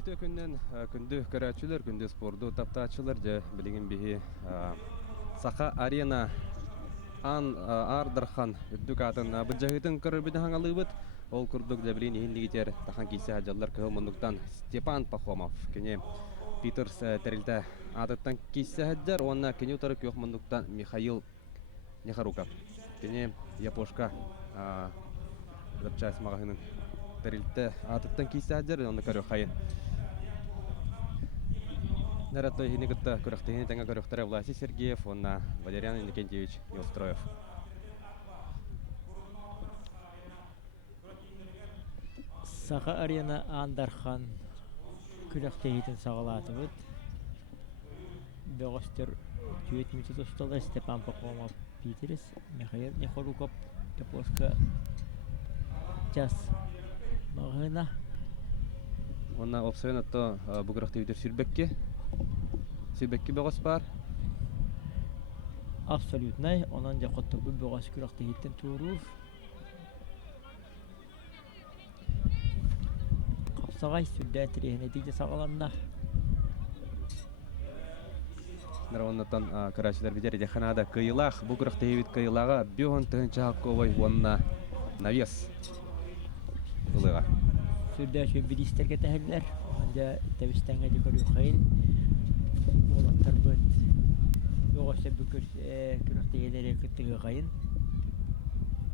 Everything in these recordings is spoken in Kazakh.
Үтө күннен күндү көрәчүлөр, күндү спорду таптаачылар же билигин биһи Саха арена Ардархан үрдүк атын быджагытын көрөрбүдүн хаңалыыбыт. Ол курдук же билигин иһиннигитер тахан кийсе хаджаллар кыһыл мундуктан Степан Пахомов кене Питерс терилте атыттан кийсе хаджар, онна кене утары күйөк мундуктан Михаил Нехаруков кене Япошка запчасть магазинын терилте атыттан кийсе хаджар, онна көрө хайын. Наратной хинигытта көрөхтехини таңа көрөхтөрө Власий Сергеев, онна Валериан Иннокентьевич Неустроев. Саха арена Андархан көрөхтехитин сагалатыбыт. Бөгөстөр түйет мүтүт устала Степан Пахомов Питерс, Михаил Нехоруков Япошка час магына. Онна опсойн атто бугурахтебитер Сүрбекке бөгөс бар. Абсолютно, онан жакотто бу бөгөс көрөхтехитин тууруур. Капсагай сүрдә тирехине диге сагаланна. Наравоннатан карачылар бидер деханада кыйлах, бугурахтебит кыйлага бюгон тынча ковой онна навес. Улыга. Сүрдә шөбидистерге тәһәлләр. Онда тәбистәнгә дикөрү хайын. Олаттар бит. Бөгөсә бүкөр көрөхтегеләре кыттыгы хайын.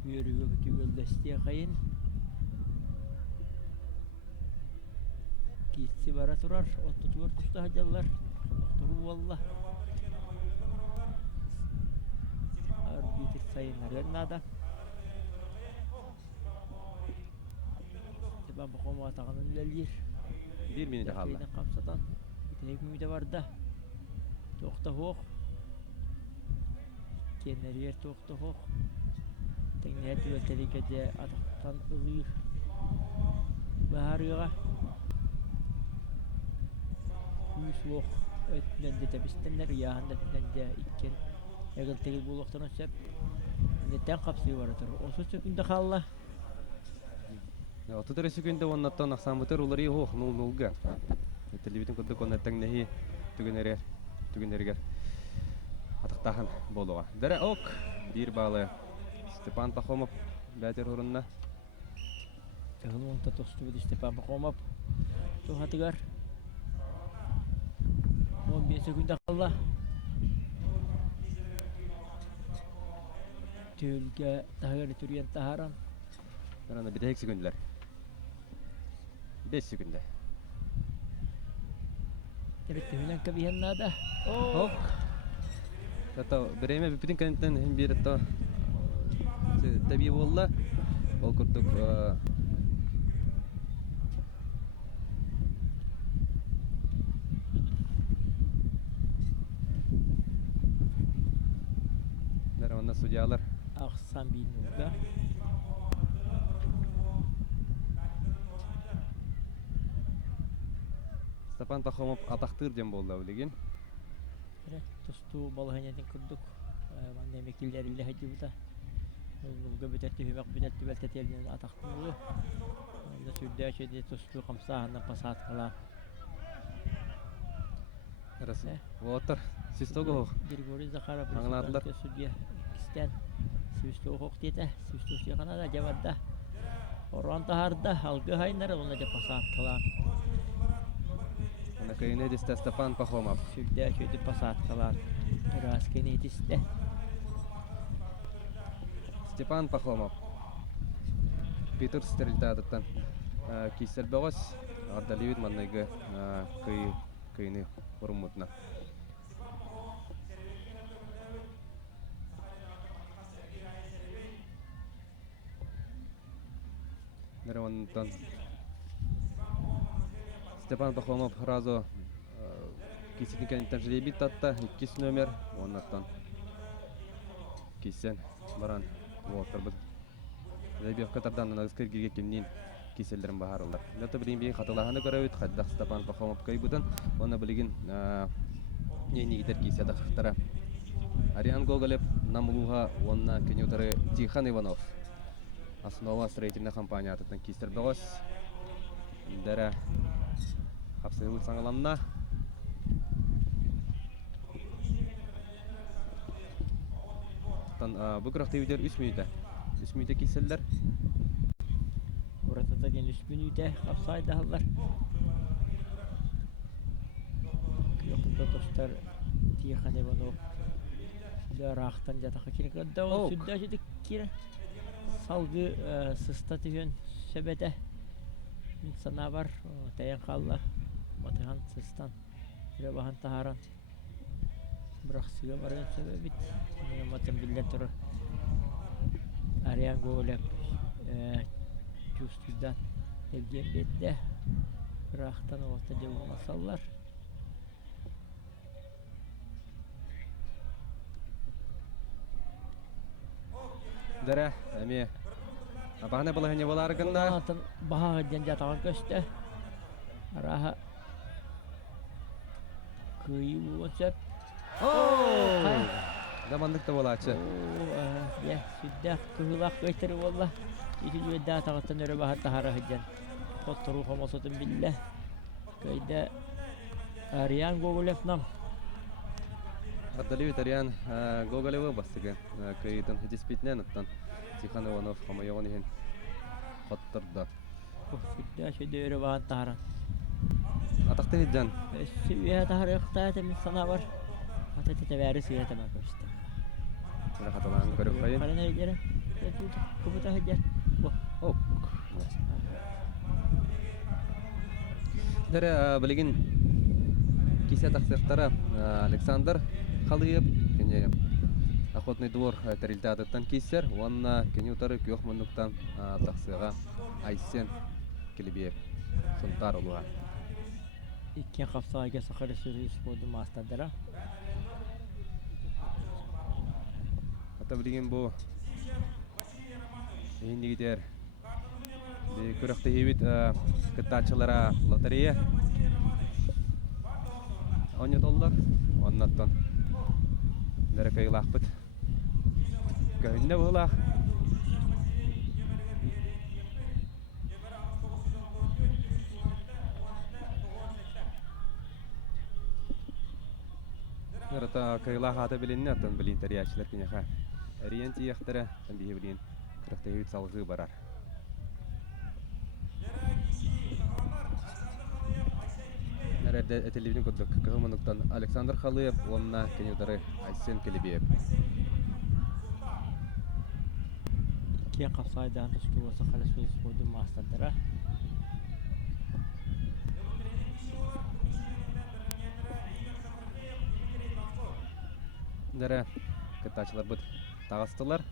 Үйрүгө күтүгөлдәсте хайын. Китси бара турар, оттутур куста хаҗаллар. Хонохтуу валла. Арбитр сайыннар нада. Степан Пахомов атағанын ләлер. Bir minute kaldı. Kapsatan. Tek mümide var da. Toqta hoq. Kenler yer toqta hoq. Tekneye tüveltelikece ataqtan ığır. Baharıға. Yüz hoq. Ötünden tebistенler. Yağında ötünden ikken. Egil tegil buluqtan ötsep. Netten kapsayı var atır. Osu sökünde қалла. Отутары секунде оннаттан аксамбытыр улары хох 0-0га. Телевизион кодды коннаттан нехи түгенерге атактахан болуга. Дәре ок бир балы Степан Пахомов бәтер урынна. Тегил онта тосту бит Степан Пахомов. Тухатыгар. 15 секунда калла. Тülge tahir türyen taharan. Нарана bir 5 sekundlar. 5 sekunda. Evet, tühülen kabihen nada. Hop. Tata береме bütün kanıttan hem bir ta tabii valla. Ol kurduk Narana судьялар Aksan bin nurda. Степан Пахомов атактыр дем болду билген. Evet, tostu balhaneden kurduk. Manda mekiller ille hacıbıda. Ulga bitetli hüvek bitetli beltetelinin ataktırlığı. Onda sürdüğü şeyde tostu kamsağından pasat kalan. Neresi? Water. Siz togo. Grigori Zakharov Anladılar. Sürdüğü ikisten. Süstü hukuk diyete. Süstü siyakana da cevabda. Oran taharda halgı haynları onunca pasat kalan. Ana kayne diste Степан Пахомов. Sürdüğü şeyde pasat kalan. Biraz kenetiste. Степан Пахомов. Питер стерилтадыттан кисер бөгөс ардаливит манныгы кыйны урмутна. Нервантан Степан Пахомов разо кисиккен тажрибит татта 2 номер оннаттан кисен баран Уолтер бит Дәбиев катардан назгар гиге кимнин киселдерин баһарылар. Дата билин би хаталаханы көрөбүт хаддах Степан Пахомов кайбутан оны билигин нени гитер киседах тара. Ариан Гоголев намлуга онна кенютары Тихон Иванов. Основа строительная компания атытын кистердогос. Дәрә хапсыгыл саңаланна. Бу кыракта видер 3 минута. 3 минута киселдер. Уратата ген 3 минуте капсайдалар. Күйөкүндө достор Тихон Иванов Ларахтан жатакка киргенде ол сүддө жедик кире. Салгы сыста тиген себете сана бар таян калла батыган сыстан ребахан тахаран бирок сыга барган себебит матем биле тур Ариан Гоголев чувствудан келген бетте бирактан орта жолун масаллар. Дәрә әме апаны булаһыны буларгында. Атын баһа жанжатаган көстө. Араха кыйы болсап. Замандыкта булачы. Я сүддә кыйлак кайтыр валла. Ике җөйдә тагын өрә баһа тахара хәҗән. Фотору хамасатын биллә. Кайда Ариан Гоголев нам. Адали Ариан Гоголев бастыгы. Кайдан хәдиспитнән аттан Тихон Иванов хамаягын иһин хаттырда. Сүддә шөйдә өрә баһа тахара. Атакты хәҗән. Сүддә тахара хтата мин сана бар. Хатата тәбәре сыйата ма көстә. Дәрә хаталан көрүп кайын. Калана йөрә. Кубута хәҗән. Ок. Дәрә билигин кисә тахсыктара Александр Халыев кене охотный двор терилтадыттан кисер, онна кенютары күйөхмөннуктан тахсыга Айсен Келебиев сунтар улуга. Иккен капсаага сахара сүрүс боду мастадара. Ата билигин бу индигитер бе көрөктө хебит кытачылара лотерея $10, оннаттан дәрә кайлахпыт көнне була. Нәрәтә кайлах ата билинне аттан билин тәриячләр кинеха. Әриен тияхтара тан бие билин көрөктө хебит салгы барар. Нәрәдә телевизион көддүк кыгымынуктан Александр Халыев, онна кенютары Айсен Келебиев. Иккен капсайдан тускуга сахара сүрүс боду мастадара. Дәрә кытачылар бит тагыстылар.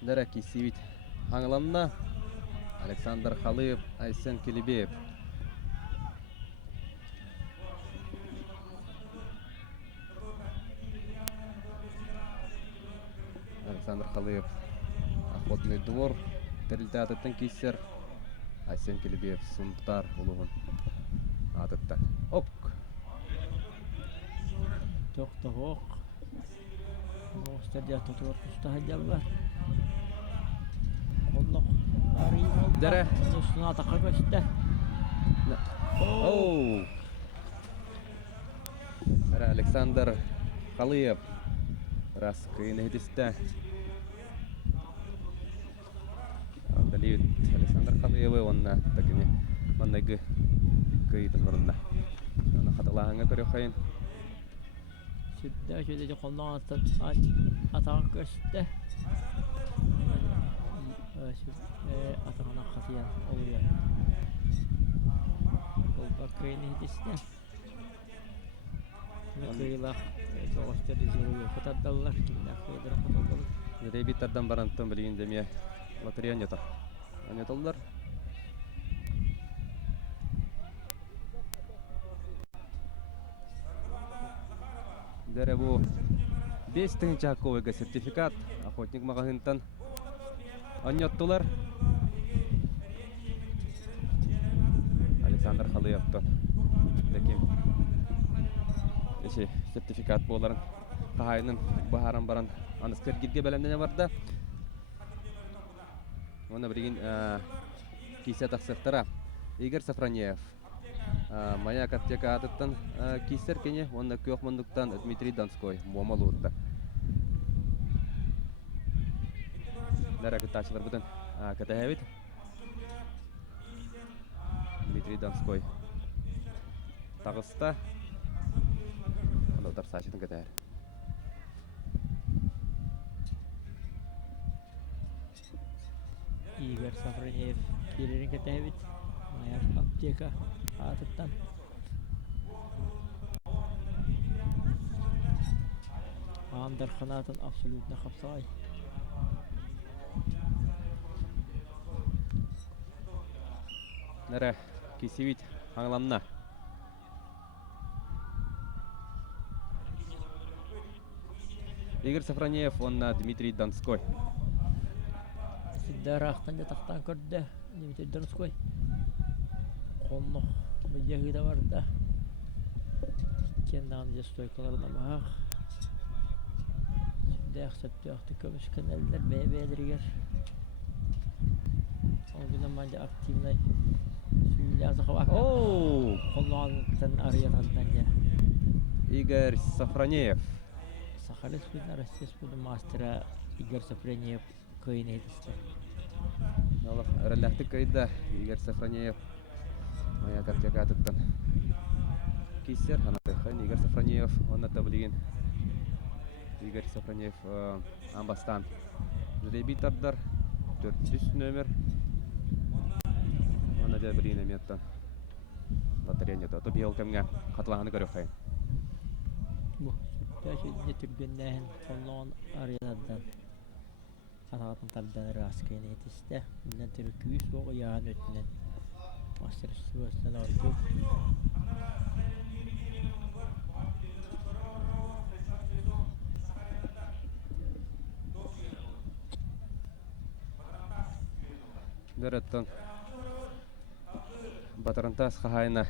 Дәрә кисибит аңланна Александр Халыев, Айсен Келебиев. Александр Халыев охотный двор терилтадыттан кисер, Айсен Келебиев сунтар улугун атыттан. Ок. Токтогок. Мостадия тотор кустахаҗаллар. Коллок арыймал. Дәрә. Устуна атакка көстә. Оу. Дәрә Александр Халыев раз кыйны хедистә. Далит Александр Халыев онна тагыны маннагы кыйтын орында. Аны хаталаһыңа көрөк кайын. Сүддә шөйдә коллон атакка көстә. Атагана хатыян олуя. Колба кыйны хедистә. Кыйлах тоғыстар изелуя кытадаллар киндә кыйдыра кытадаллар. Ребиттардан барантан билген деме лотерея нетар. Анеталдар. Дәрі бұл 5 тыңынча хакковайға сертификат. Охотник мағahынтан аньоттылар. Александр Халыевтан. Дәкем. Сертификат боларын қағайының бағаран баран аныстер гирге бәлемдене барды. Оны бірген кейсе тақсықтара Игорь Сафронеев. Маяк аптека атыттан кейсер кене, оны көк мұндықтан Дмитрий Донской, момалы ұтты. Ләрі күттачылар бұдың кәтәйәвет. Дмитрий Донской тағыста. Оны ұтар сашытын кәтәйәр. Игорь Сафронеев келерін кәтәйәвет. Маяк аптека атыттан. Андыр қанатын абсолютно қапсағай. Нәрі кесевит аңламна. Игорь Сафронеев, он Дмитрий Донской. Сиддар ақтан жатақтан көрді Дмитрий Донской. Қолны бұйяғы да барды. Кендан же стойкаларына мағақ. Сиддар сөпті көміш кәнәлілер бәйбәлергер. Ол күнен мәнде активнай сүйілі азықы бақ. Қолны анықтан арыятандан же. Игорь Сафронеев. Сахалин спудна Россия спудна мастера Игорь Сафронеев көйін етісті. Рәләхті көйді Игорь Сафронеев. Маяк аптека атыттан. Кейсер, ханатайхан Игорь Сафронеев. Оны таблиген Игорь Сафронеев амбастан. Жребий тардар. 400 нөмір. Оны да білген әметтан. Лотерея нету. Тобі елкемге қатылағаны көрі қайын. Бұл сүрттәші түргеннәхін қолуын арыятандан. Атағатын тардан раскайын етісті. Бұндан түрі күйіс боғы яғын өтінен. Мастер үстібөсінен ордық. Дөреттен батарантас қағайына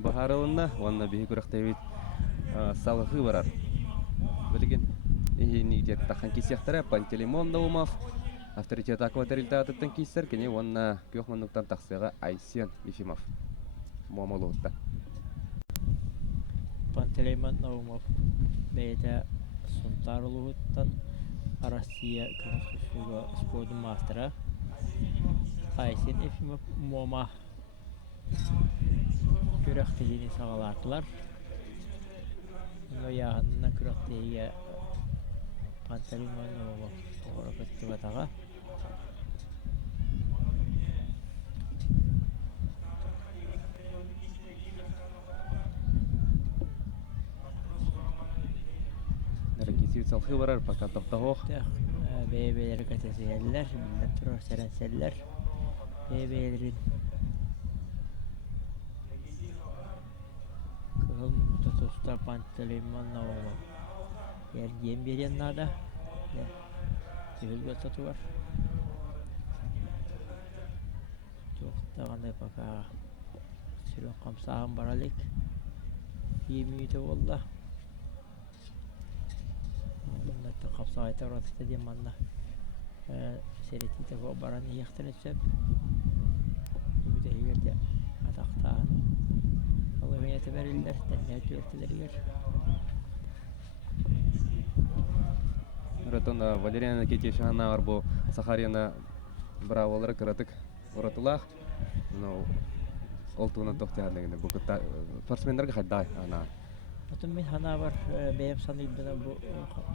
бағарылына, онына бейі көріқтәйбет салғы барар. Білген, егенегдер таққан кесияқтары Пантелеймон Наумов, авторитет акваторилті атыттың кейсер, кене онына көқмандықтан тақсыға Айсен Ефимов. Момалы ұтты. Пантелеймон Наумов бәйті сұнтарылы ұттан Россия көміскүшігі спордың мастера Айсен Ефимов мома күрәқтегені сағалатылар. Яғынына күрәқтеге Пантелеймон Наумов оғыры көтті батаға. Әрекесеуіт салқы барар, пока тоқтағоқ. Бәйбәлері кәтесейлер, білден тұрар сәрәнселер. Бәйбәлерін кығыл тұтуста Пантелеймон Наумов. Ерген берен нада. Тегіл көтті бар. Тоқтағандай пока сүрін қамсағын баралек. Емейті болды. Бұнда қапсағайта ұратықты деманна. Серетейті қо баран еқтін өтсеп. Үбіде егерде атақтағын. Алығын еті бәрілдер, тәнне өті өттілергер. Ратон Валерияна Кетешана бар бұл Сахарина браволары кіратық ұратылақ. Ол туғынан тоқтағандығында бұл спортсмендерге қайдай ана. Отын мен хана бар бәйім саныйдына бұл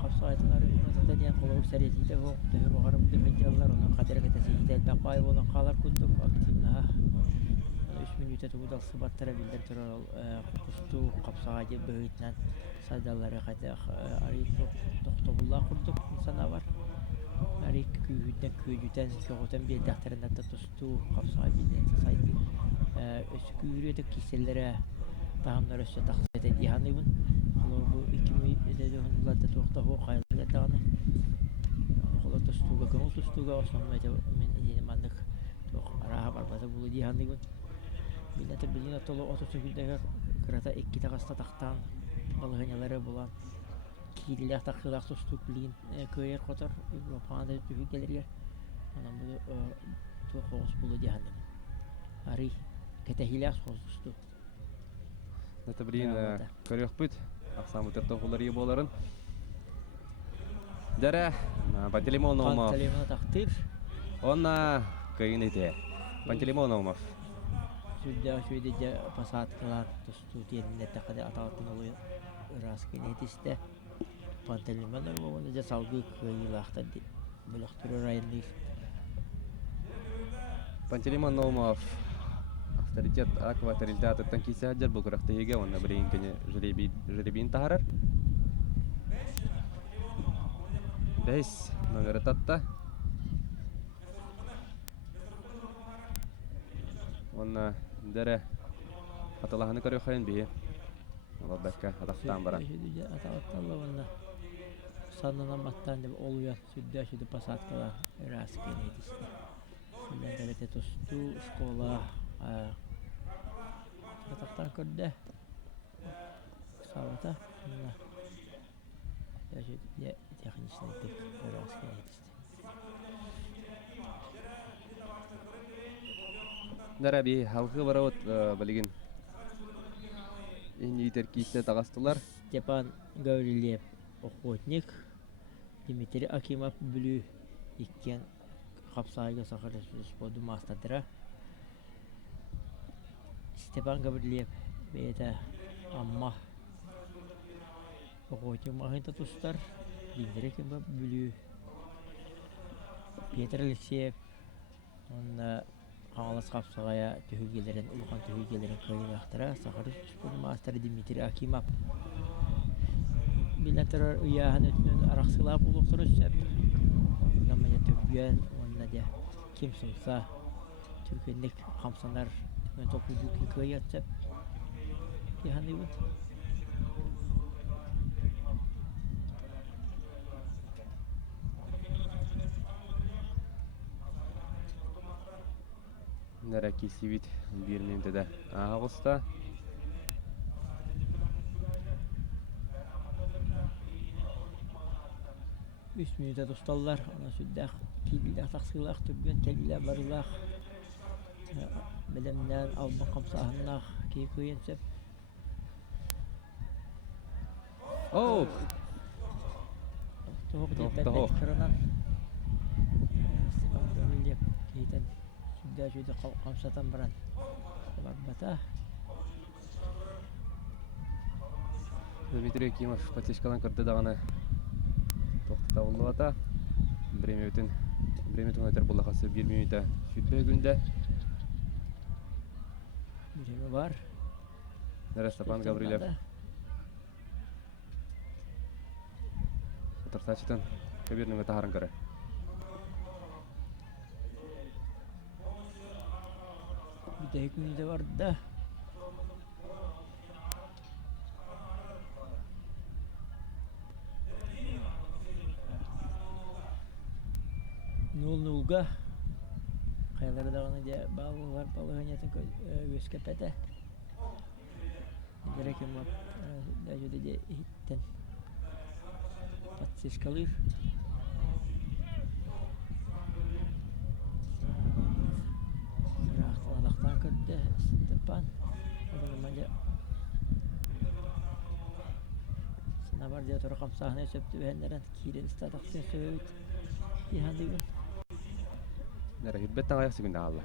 қапсағайтылары ұнататадиян қолауы сәретейді оқты ғарым дефендиялар оның қатері кәтесейді әлбәқ бай болын қалар күндік активнаға 3 минуты тұғыдал сыбаттыра білдер тұрар құтысту қапсағайды бұғытынан сайдалары қатақ арейт тоқты бұлла құрдық сана бар арейт күйгіден күйгіден көғытен белдақтарында тұсту қапсағай білден сайды өсі күйгіретік кеселері тағымдар өсі тақсайды дияны бұн. Бұл эдеде хунларда туохта хоо кайлардаганы холо тустуга көңүл тустуга основной это мен идене мандык туох араха барбата булу дихандыгын билете билина толо отусу күлдеге кырата экки тагыста тактан балыгынялары булан киилилэх таккылах тустук билин көйер котор европада түгүгелерге анан бу туох хогус булу дихандыгын ари кетехилях хогусту Это блин, көрөк бүт. Аксамы тертохулар ие боларын. Дәрә, Пантелеймонов. Пантелеймон тактыр. Онна кыйын ите. Пантелеймонов. Сүрдә шөйдә пасаткалар тусту тиенне тәкъдә аталтын олы раз кинетисте. Пантелеймонов оны да салгы кыйлахта ди. Булактыр районный. Пантелеймонов. Авторитет акваторилдаты танкисяджер бұл күрәқтігеге, онна бірейін кәне жүребейін тағарар. Бәйс, номері татта. Онна дәрі аталағыны көрі қайын бейі. Ола бәкке атақтан бара. Атақтан онна санынан баттан деп олуя сүрдә шөйдә пасаткалар раз кинетисте. Сүрдә дәрәте тусту школа атақтан көрді сауыта я техничный тип раз кинетисте. Дәрі бей халқы бара от білген еңейтер кейтті тағастылар. Степан Гаврилев охотник, Дмитрий Акимов бүлі иккен қапсайға сақыры споду мастадыра. Степан Гаврилев бейті амма охотник мағынта тұстар, Дмитрий Акимов бүлі Петр Алексеев онда қағалас қапсағая түйгелерін, ұлған түйгелерін қойылақтыра сақыры споду мастары Дмитрий Акимов Билетер уяхан өтнөн араксылап улуктур өсөп. Намanya төбүен онда да ким сумса түркендик камсандар мен топу жүкү көйөтсөп. Яханы бу. Нәреки сивит 1 минутада агыста. Üç minüte dostallar, ona sürdük, kililer taksılar, türbün keliler varlar. Bilimden alma kamsahınlar, keykuyen sep. Oh! Tohuk Tohuk, deyip tohuk. kıranan. Stefan Gavrilyev keyten sürdük şöyle kamsatan baran. Barbata. Дмитрий Акимов потешкалан кырды даганы тоқтата болуата. 1 минутын өтер болақасы 1 минута сүтбе күнде. Birimi var. Степан Гаврилев. Отырсачытын көбернің өті харын көрі. Bir de hükümlü vardı da. Nulga kayaları dağına diye bağlılar balığanyatın göskepete gerek ama daha de hitten patsiz kalır rahatına dağdan kırdı Stepan o zaman önce sana var diye torakam sahneye söptü beğenleren kirin istadaksın söğüt İhandı gün Дәрі хитбеттен аяқ секунда қалды.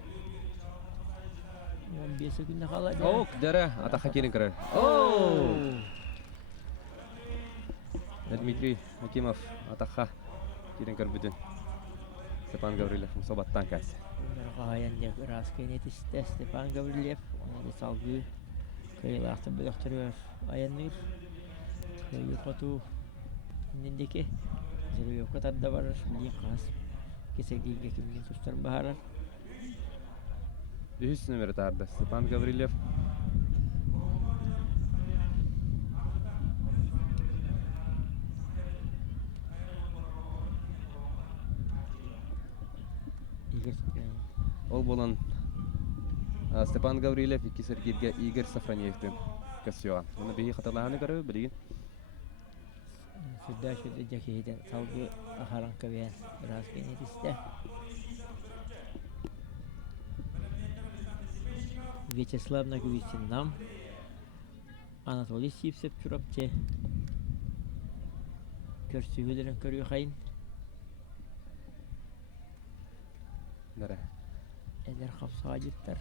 15 sekunda kaldı. Оқ, дәрі атаққа келін кірі. Дмитрий Акимов атаққа келін кір бүтін. Степан Гаврилев мұсабаттан кәсі. Қағаян дек рас кенет істе Степан Гаврилев. Оны да салғы көйлақты бөліктірі аяныр. Көйлі қоту нендеке. Зірі өкатарда барыр. Білейін қағас. Kesekliğe kimliğin tuşlarını baharar. Üst numara tarda Степан Гаврилев. Степан Гаврилев, икки сергирге Игорь Сафронеевтен көссөған. Оны бейі қаталағаны көрі білген. Сүрдә шүрдә жакейден салгы ахаранка бен раз генетисте. Вячеслав Наговицин нам. Анатолий Сивцев чурапче. Көрсүгүлөрүн көрү кайын. Нәре. Элер капсага життер.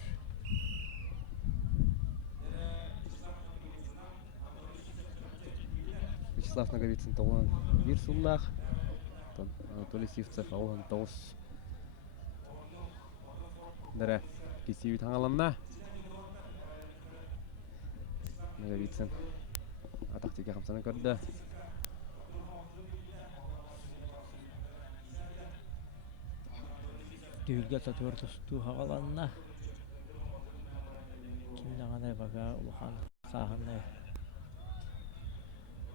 Вячеслав Наговицин толған бір сұллақ. Анатолий Сивцев ауған тоғыз. Нәре. Кесеуі таңаланна. Наговицин атақтеге қамсаны көрді. Дүлгә татуар тусту хағаланна. Kimde ғанай баға ұлған сағынай.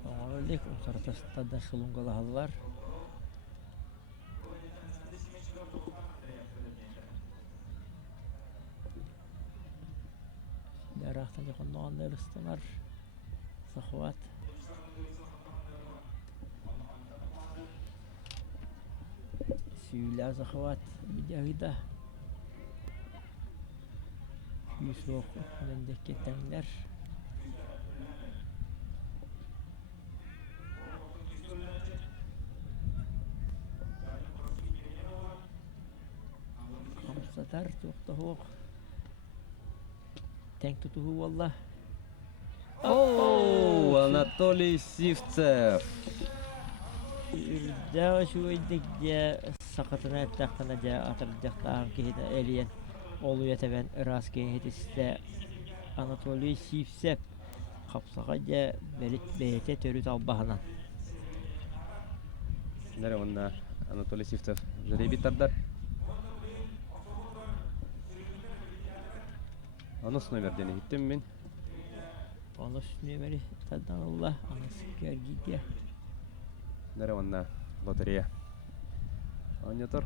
Оңғалылық ұнсартастада шылыңғалы халылар. Дәрақтан еқоннағанда ұрыстанар. Сақуат. Сүйілі сақуат. Бидяғыда. Yusuf önündeki temler. Kamsatar tuhtahuk. Tank tutuhu valla. О, Анатолий Сивцев. Үрдәү шуйдык сақатына тақына жа атырдақтағын кейді әлиен. Olu yeteben rast genetiste Anatoliy Sivsev kapsagaca belete törüt albahana. Нәре онна Анатолий Сивцев жәрей биттардар. Анус номердені хиттем мен. Anus numeri tadan Allah anası gergiye. Нәре онна лотерея. Анятор.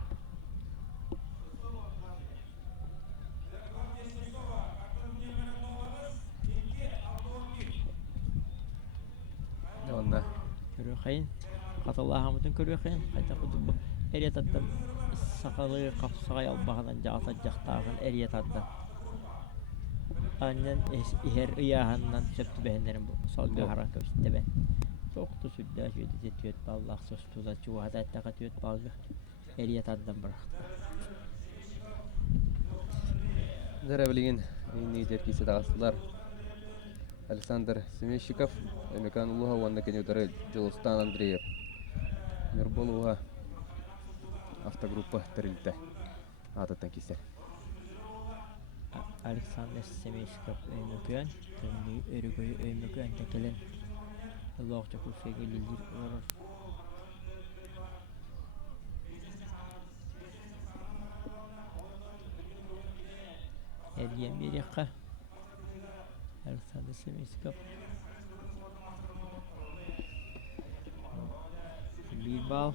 Онна. Körü kayın. KatAllah hamudun körü kayın. Kayta kudu bu. Eriyat addan sakalı kapsagay albahana atacak dağın eriyat addan. Annen her iyahandan söptü behenlerin bu. Salgı haran köpsütte ben. Çoktu sürdü şöyle tüyöt ballah sostuza çuhada ettaka tüyöt balgı. Eriyat addan bıraktı. Нәре білген еңней теркесі дағасылар. Александр Семещиков, Эмекан Улуға, онда кенеудары Жылыстан Андреев. Мирболуға автогруппа тірілді. Атыттан кесер. Alexander Semeshkov öymökön, tönlü örgöy öymökön tekelen. Allah'ta kufege lilir olur. Ergen bir yakka. Alexander Semeshkov. Bilbao.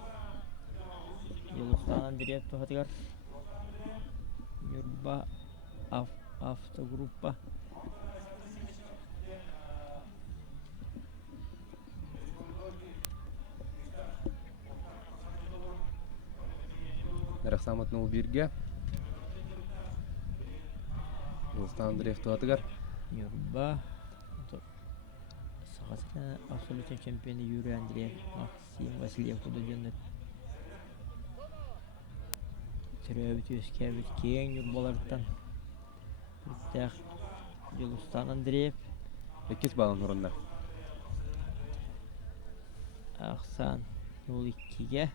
Yıldız'dan Andreev Tohatıgar. Yurba Автогруппа. Нәрек самытны ул бирге. Жылыстан Андреев Туатыгар. Юрба. Сағасына абсолютный чемпионы Юрий Андреев. Максим Васильев Художенный. Түрәбіт өскәбіт кейін юрбалардан. Үттәқ Жылыстан Андреев. Екес балын ұрында. Ақсан 02-ге.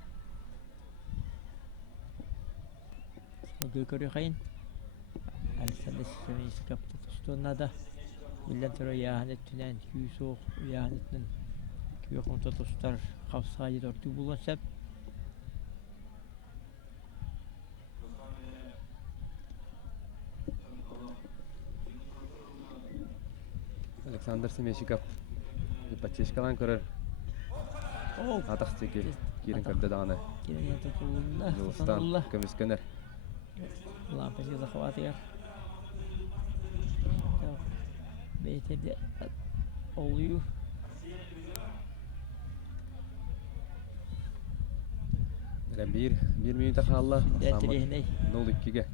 Салгы көрі қайын. Александр Семенскап тұтыстуына да. Үлден түрі яғанет түнен күйсоқ яғанетінің күйеқын тұтыстар қапсыға едорды болған сәп. Александр Семещиков. Пачешкалан көрір. Атақ теке керін көрді дағаны. Керін тұтылуында. Жылыстан көміскенер. Лампасы захватыгар. Beyterde oluyor. Bir minüte kalla. Sünnetleri 0-2'ge.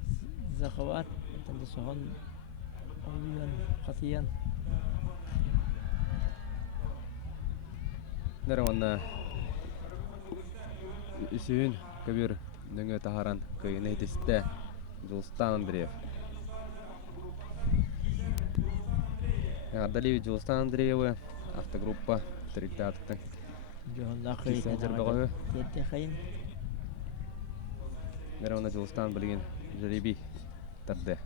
zakavat. Tanda soğan oluyan, katiyan. Nere onna Üsüğün köbür nöngö taharan kıyını hitiste Julstan Andreev. Ardali Julstan Andreev автогруппа Тридцатый. Johonda Кисен kıyıtına жербагы. Tette kayın. Nere onna Julstan bilgin Jeribi tadde.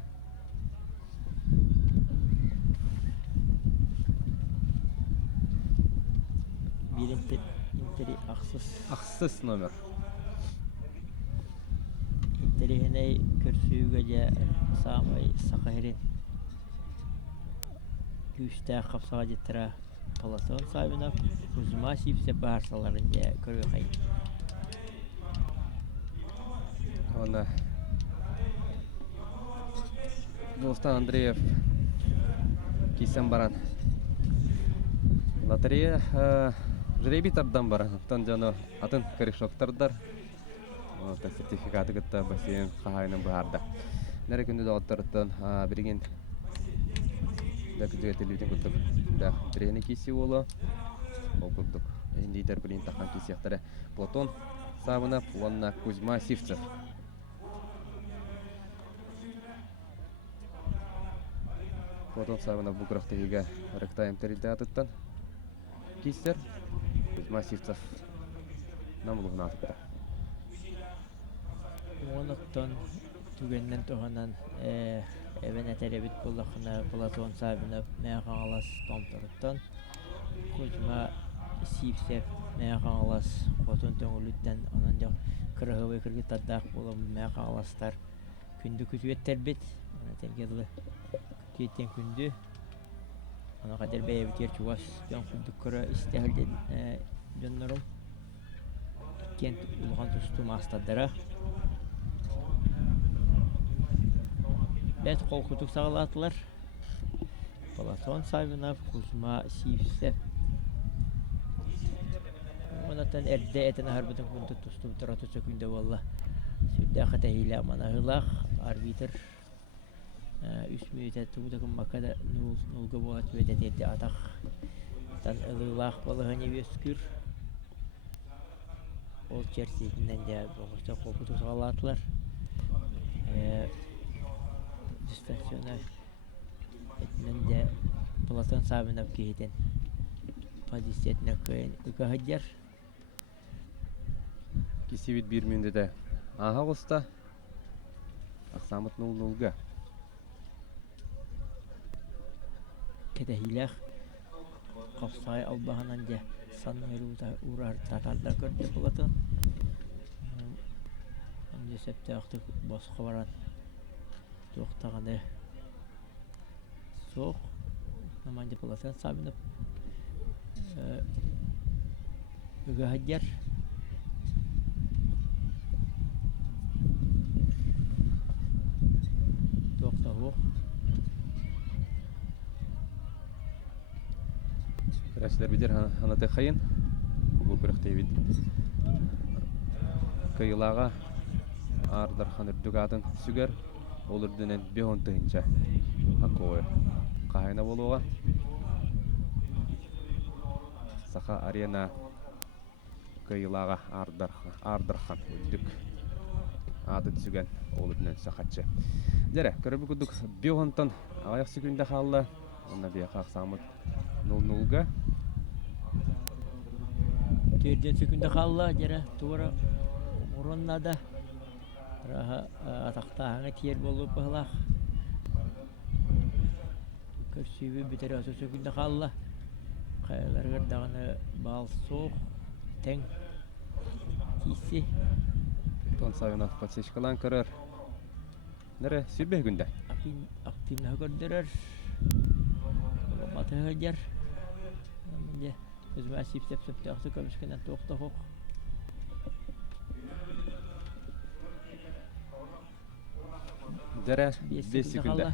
Birinti interi aksız. Aksız номер. İnteri heney kürsüyüge samay sakahirin. Güçte kapsağa jetira palason sahibine kuzma şipse bağırsalarınca körü kayın. Onna Julstan Andreev кисен баран. Лотерея Жреби тардан баран. Тан жано атын корешоктардар. Та сертификаты гытта бассейн хахайнын баарда. Нере күндү доктортон бирген дакыжыга телевизион куттук. Да, трени киси боло. Ол куттук. Эндитер билин тахан кисияктары Платон Савынов, Лонна Кузьма Сивцев. Платон Савынов бу кырактыгыга ректайм терилде атыттан. Кисер Кузьма Сивцев намылугуна атытта. Оныктан түгеннен тоһанан эвене теребит буллахына Платон сабына мәгән алас томторыттан Кузьма Сивцев мәгән алас котон төңөлүттен анан жак кырыгы кыргы таддак булып мәгән аластар күндү күзүеттер бит ана тергеле кеттен күндү ана кадер бәйбитер чугас жан күндү көрө истәһелден жоннорум кент улган тусту мастадыра Бәт қол күтік сағалатылар. Платон Савинов, Кузьма Сивцев. Онаттан әрді әтін арбытын күнді тұстым тұра тұсы күнді болла. Сүрді қата хейлі амана ғылақ, арбитр. Үс мүйті тұғыдығын мақада нұлғы болат өтетерді атақ. Тан ылылақ балығын евескүр. Ол черсетінен де бұғышта қол күтік сағалатылар. Дистанционный этненде Платон Савинов кейтен позициятына кайын үкәһәҗәр Кисибит 1 минутта. Аха госта. Аксамыт 0-0-га. кедәһиләх капсай албаһанан дә санныруда урар татарда көрдө Платон. Анде септе акты босқа барат. Тоқтағаны соқ наманды Платон Савинов үгәһәҗәр тоқтағу Крәчләр бидер ханаты хайын. Бу кырыкты бит. Кыйлага ардар ханыр дүгатын сүгәр. Олырдынан беон тыынча акое кайна болуга саха арена кыйлага ардархан өдүк ады түсүгөн олырдынан сахатчы жере көрөбү күдүк беонтон аяк секүндө халла онна бияка самыт 0-0-га Терден секунда қалла жара тура уроннада Раха атақтағыңа тиер болып бағылақ. Көрсүйбі бітер осы сөкінді қалла. Қайлар ғырдағыны бал соқ, тәң, кейсі. Платон Савинов подсечкалан көрөр. Нере сүрбе күндө? Активна көрдірір. Баты ғырдер. Өзіме сип-сеп-септі ақты көмішкенен тоқта қоқ. Жара 5 секунда.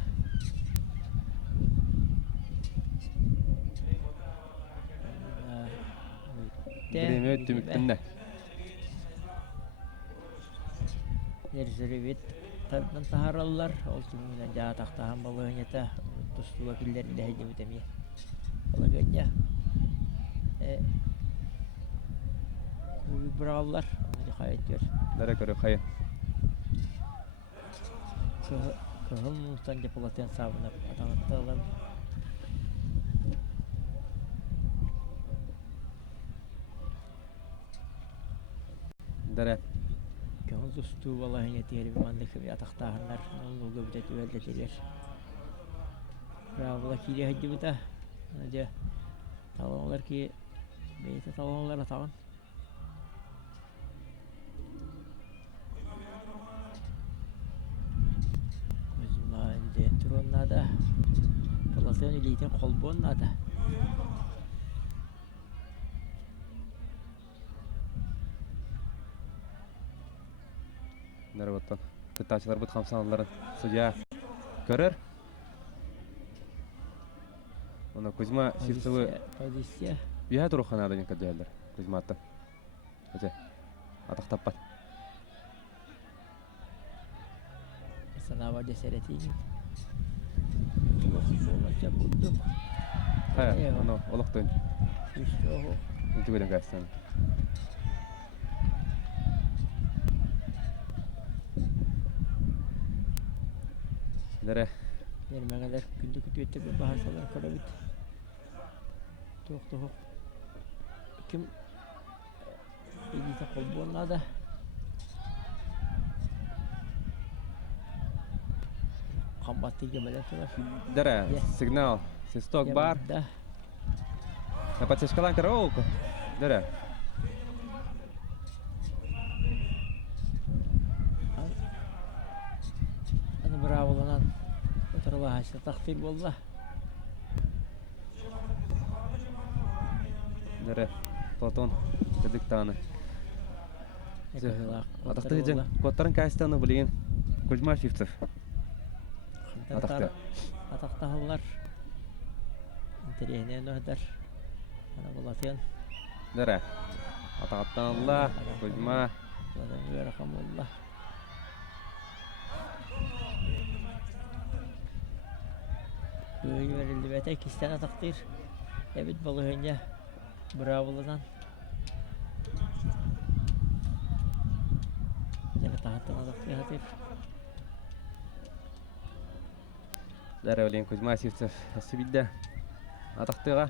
Bileме öttümüktünne. Nerseribit tardan taharallar oltumuyla ja taqtahan balığınyata tustuga killerinde hejebitemi. Balığınya kuyu brağallar onu hayat gör. Dere körü hayın. Kıhım mustan yapılatyan sabına atağıttalar. Dere. Kıhım tustu balığınyata yeri bir mandıkı bir ataqtahanlar nolluğu bitet üveldetiler. Brağala kiri hejebita. Aja talanlar ki beyte talanlar atağın. Dentro nada. Pelatih ini lihatnya kolbon nada. Dere botan. Kıtaçlar bıt kamsanların. Suya. Körür. Ona Kuzma şiftığı Pozisiya. biha turuqan adayın kadaylar. Kuzma attı. Aja. Ataq tappat. Sana wajah seretin. Macam butuh. Hayır, onu oluqtun. Justru Itu geden gastan. Dere. yerime kadar gündük ötüp bir bahasalar karabit. Tuh. Kim ini tak kolbon nada. Kambat tiga badan sudah. Dere, Ya. signal. Sistok bar. Dah. Dapat seskalan kerok. Dere. Ana bravo lan. Oturlah hasil takdir wallah. Dere. Platon. Dedik tanı. Атақты жен коттарын кайстаны білген Кузьма Шифцев. Атақты. Атақтағылар интерегінен өйдер. Ана болатын. Дәрі. Атақтан Алла, Кузьма. Одан өрақам олла. Бөйі верілді бәті кестен атақтыр. Әбіт болығынja бравылыдан. Jangan tahan ataqtır hatır. Дәрі білген Кузьма Шифцев. Әсі білді. Атақтыға.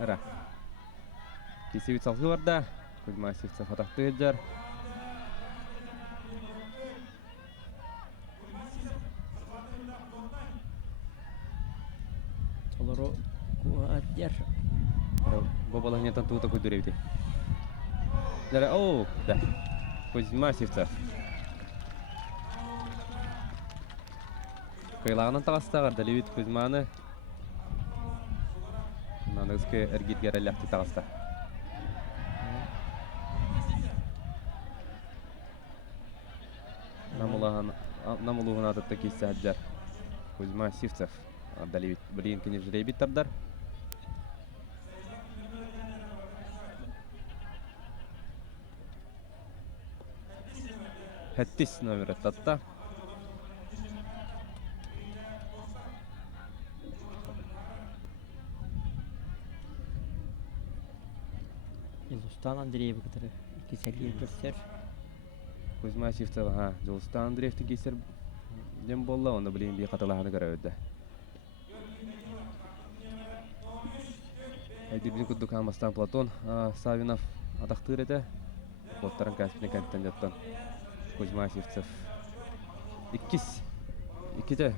Дәрі. Кесі бит салғы барда. Кузьма Шифцев атақты жар. Toloro kuat jar. Бабалығынетан туыта көйдірі біте. Дәрі, оу, да. Кузьма Шифцев. Кайлағынан тағыстағар, дәлі бит Кузьманы. Нанығызғы әргетгер әліқті тағыста. Намылуғын атытты кейсі әджар. Кузьма Шифцев. Дәлі бит білген кене жүрей бит тардар. Хәттіс номері татта. Yıldız'tan Andreev'i kıtırı. İki sergiye göster. Кузьма Шифцев, Жылыстан Андреевтің кейсер дем болла, оны білейін бей қатылағаны көре өдді. Әйді біздің күдді қалмастан Платон Савинов атақтыр еді. Қоттарын кәсіпіне кәнттен жаттан Кузьма Шифцев. İkide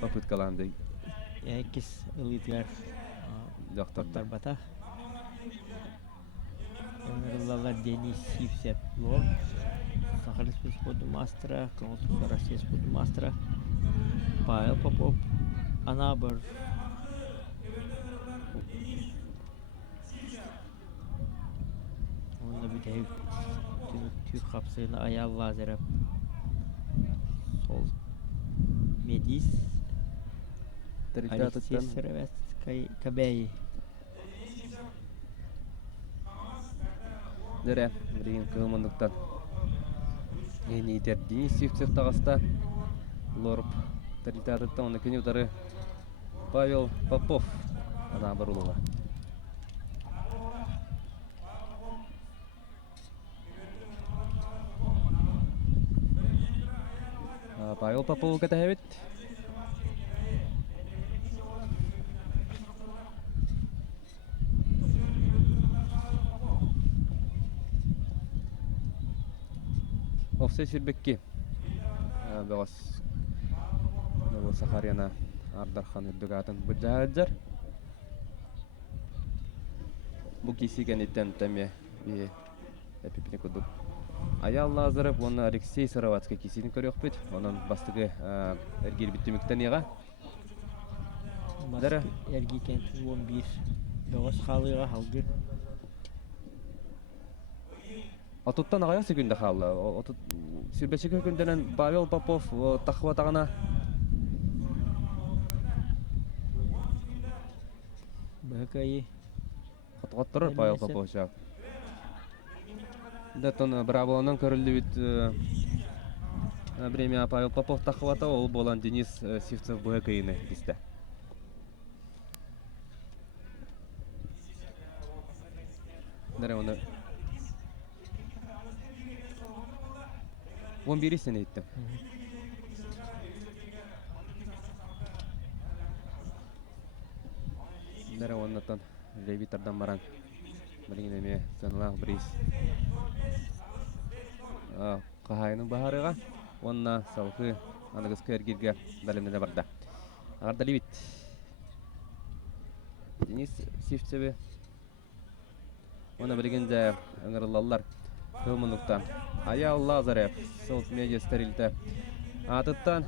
попыткаланды. İkiz ılıydılar. Жоқтарда. Bata. Ömürler Denis Şifsev Lor. Сахалин спорту мастера, Консульство России спорту мастера. Павел Попов. Анабар. Onda bir de Türk kapsayını ayal lazere sol Medis Терилте Алексей атыттан. Сыровацкай Кабяи. Дере, билигин кылмындыктан. Эни итер Денис Сивцев тағаста. Лорп терилте атыттан. Оны кені удары Павел Попов. Ана барулуға. Павел Попов кәтәһәбет. Офсай сирбекки. Бәғас Нұлы Сахарияна Ардархан үрдігатын бұджағаджар. Бұл кесеген еттен тәме бе әпіпіне күдік. Аял Лазаров, оны Алексей Сыровацкай кесетін көрі өкпет. Оның бастығы әргер біттіміктен еға. Дәрі? Әргі кенті 11. Доғыз қалыға халғы. Отуттан ағайық секунда қалы. Сүрбәшікі күнденен Павел Попов тақуатағына. Бұқайы. Қатуат тұрыр Павел Попов жақ. Дәттон Бравоның көрілді бит бремия Павел Попов тақуата, ол болан Денис Сивцев бұқайыны бісті. Дәрі оны 11 сene еттім. Дәрі оннаттан Левитардан баран. Білігін әме сәнілақ бірейс. Қағайының бағарыға. Онна салқы анығыз кәргерге бәлімді де барды. Ағарда Левит. Денис Сивцеві. Оны білігін жә өңірілалар. Кылмынуктан Аял Лазарев сылт медиа стерилте атыттан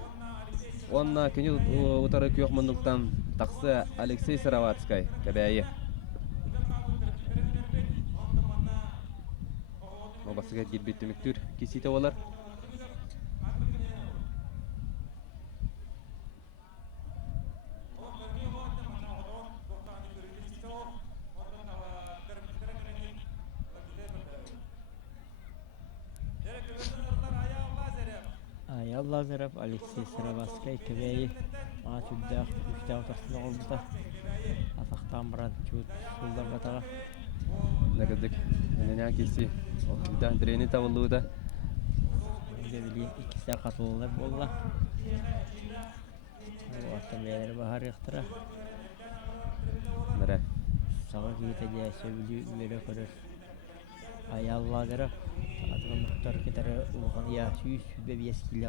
онна кені утары күйоқмынуктан тақсы Алексей Сыровацкай кәбәйі. Обасыға келбетті мүктір кесейті олар. Аял Лазаров, Алексей Сыровацкай Кабяи. Атүддәқ үштә отарсына олбыта. Атақтан баран чуыт сулдар батаға. Нәгіздік әнене кесі оқтыдан дрені табылуы да. Önce bileyim ikisi katılırlar bolla. Bu atölyeleri bahar yaktıra. Nere? Sağa gideceği söylüyor böyle kadar. Ayallardır. Adamın muhtar gitarı ulğan ya 100 ve 5 kilo.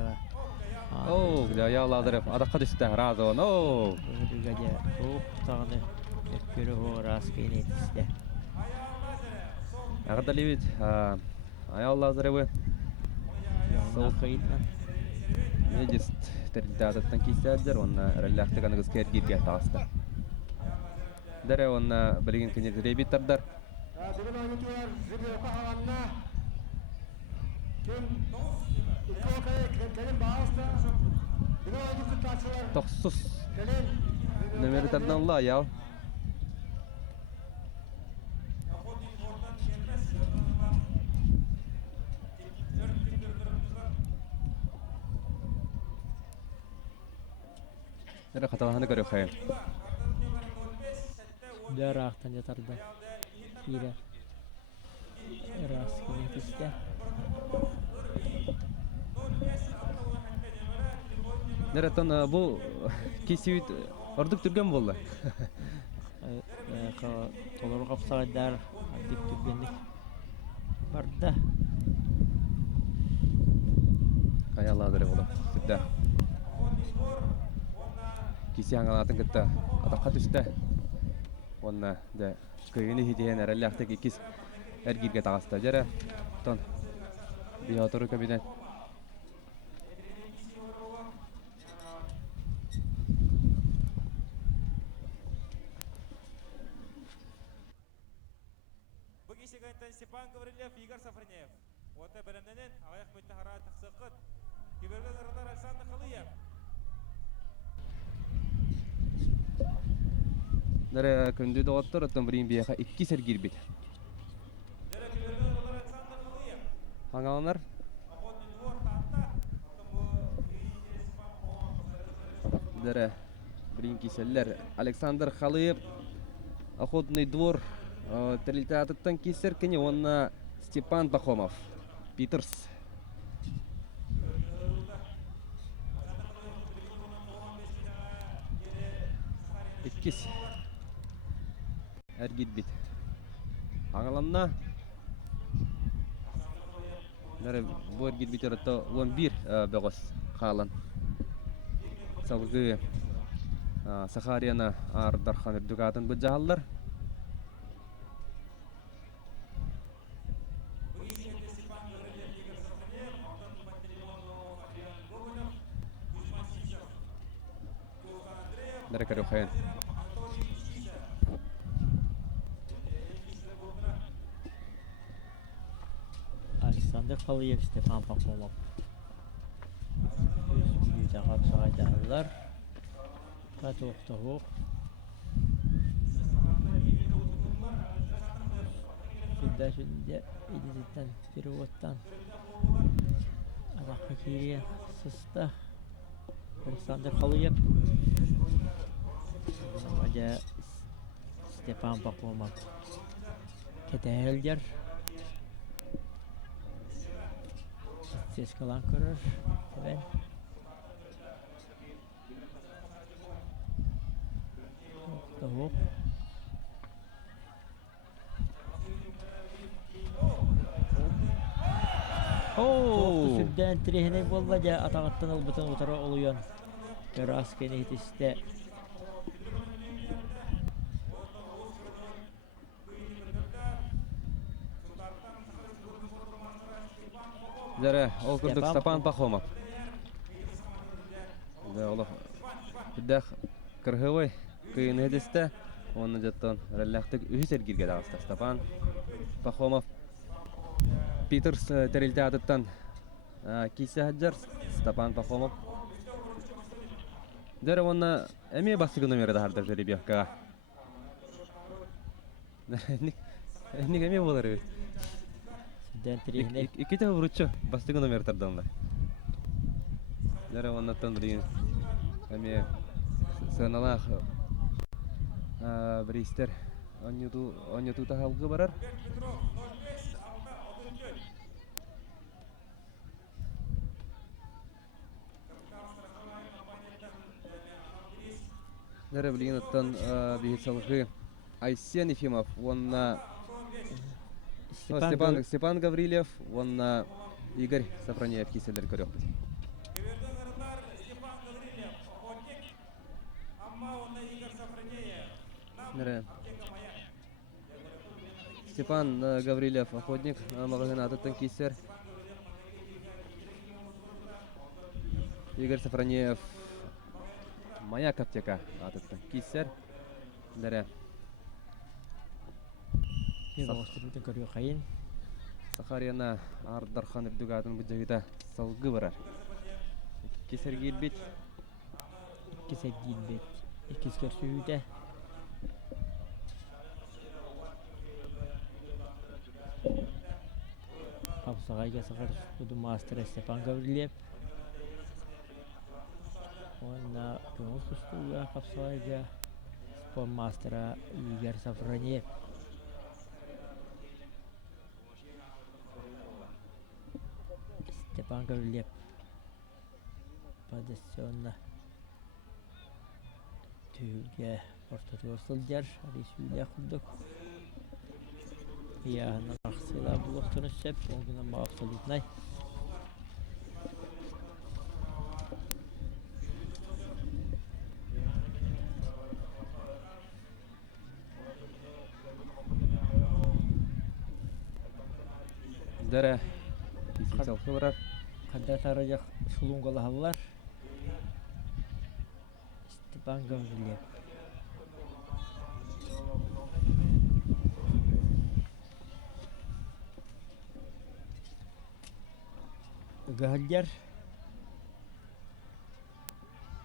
Oo, güzel Аял Лазарев adakka düştü razı olun. Oo. Bu gece soğuk tağını göre o rast geynetiste. Ағырда Левит Аял Лазаревы Yoluna kayıtlan. Медист терилте атыттан кейсәддер, онна әрәлләқтік анығыз кәргерге тағысты. Дәрі онна білген кенет рейбиттардар. Бүгін ойнытуар жібеукі аланына кем үкі оқай кәлем бағалысты бүгін ойды күтті атшылар Тоқсыз кәлем нөмері тардан ұла аял. Дәрі қаталағаны көрі қайын. Dör ağıttan yatardı. Yine. Rast geynetiste. Дәрі тон бұл кейсеуіт ордық түрген болды. Olur kapsağıdar. Dik tübbenlik. Barda. Аял Лазарев олы. Сүрді. Кейсе аңғалатын күтті атаққа түсті. Онна да көйгені хидейін әрәлләқтік екіз әргерге тағасты. Жәрі тон биотыры кабинет. Бүгісегінтен Степан Гаврилев, Игорь Сафронеев. Оты білімненен ағаяқ мүттіғара тақсыққыт. Кеберген ұрындар Александр Қалыев. Дәрі күнді доғаттыр, оттан бірін бияға 2 сәр кирбет. Аңаланар? Дәрі бірін киселлер. Александр Халыев, Охотный двор, тәрілті атыттан кесер кені, онына Степан Пахомов, Питерс. Иккис. Әргет бет. Аңаланна. Дәрі бұл әргет бетер атта 11 бәғыз қалан. Салғы Сахарияна Ардархан үрдігатын бұд жағалар. Дәрі кәрі қайын. Александр Халыев, Степан Пахомов. Yüzde kapsaydılar. Katılıqtığıq. Süddəşində İdiziddən Firuvotdan Adaqı Kiriyə Sısta Alexander Халыев. Aca Stepan Pahomov. Ketəhəlgər. Ses kalan körür. Evet. Tavuk. Oo! Sübden trihine bollaca atağıttan albıtın utara oluyor. Biraz kene hitiste. Дәрі ол күрдік Степан Степан Пахомов. Бүддәқ кірғывай күйін әдісті. Оны жаттан рәлләқтік үйсер кирге дағысты. Степан Пахомов. Питерс тәрілді адыттан кейсі әджар. Степан Пахомов. Дәрі оны әме бастығы номері дағарды жәрі бияққа. Ник әме болар өй? Sübden trihine. İki tane vuruşçu bastığı номер tardanlar. Дәрі оннаттан бірген әме сығыналақ бір істер онютута халғы барар. Дәрі білген оттан бейет салғы Айсен Ефимов, онна Степан Гаврилев, онна Игорь Сафронеев кеселер көрек біз. Степан Гаврилев, охотник, мағығын атыттан кейсер. Игорь Сафронеев, Маяк аптека атыттан кейсер. Дәрі Yığılıştırıldın görüyor kayın. Сахарияна Ардархан үрдігатын бұджағыда салғы барар. Кесер келбет. İkisi gilbet. İkisi görsüğüde. Kapsağayga sağır budu master Stepan Gavrilev. Ona göğün sustuğuya kapsağayga spor master'a Igor Safronev. Stepan Gavrilev pozisyonda tüyülge ortada sılcar Resul kurduk. Yağına aksıyla buluqtunu söp, oğunan bağ absolutnay. Дәрі кесел салқы барар. Kadar taracak şulungalı hallar. Stepan Gavrilev. Gahallar.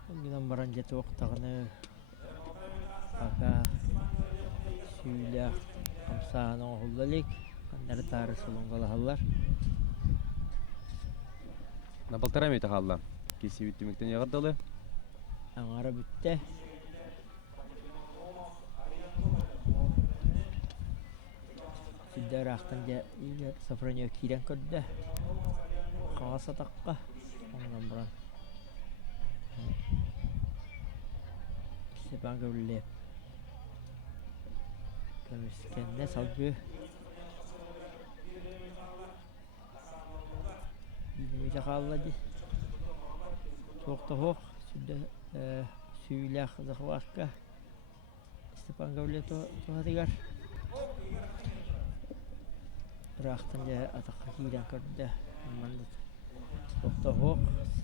Bugünden baranca toğuktağını Baka Süyle kamsağın oğullalik. Kanları tarı solungalıhallar. Набалтара мете халла. Киси биттимиктен ягырдалы. Аңара бүтте. Südde raqtan ja Safronio kiren körde. Қағаса таққа. Ondan buran. Степан Гаврилев. Kömüskende salgı. Bilmeyecek ağladı. Çok da hoş. Südde süyle kızık vakka. Степан Гаврилев tuhadigar. Raqtan ja ataqqa kiren körde. Mandat. Çok da hoş.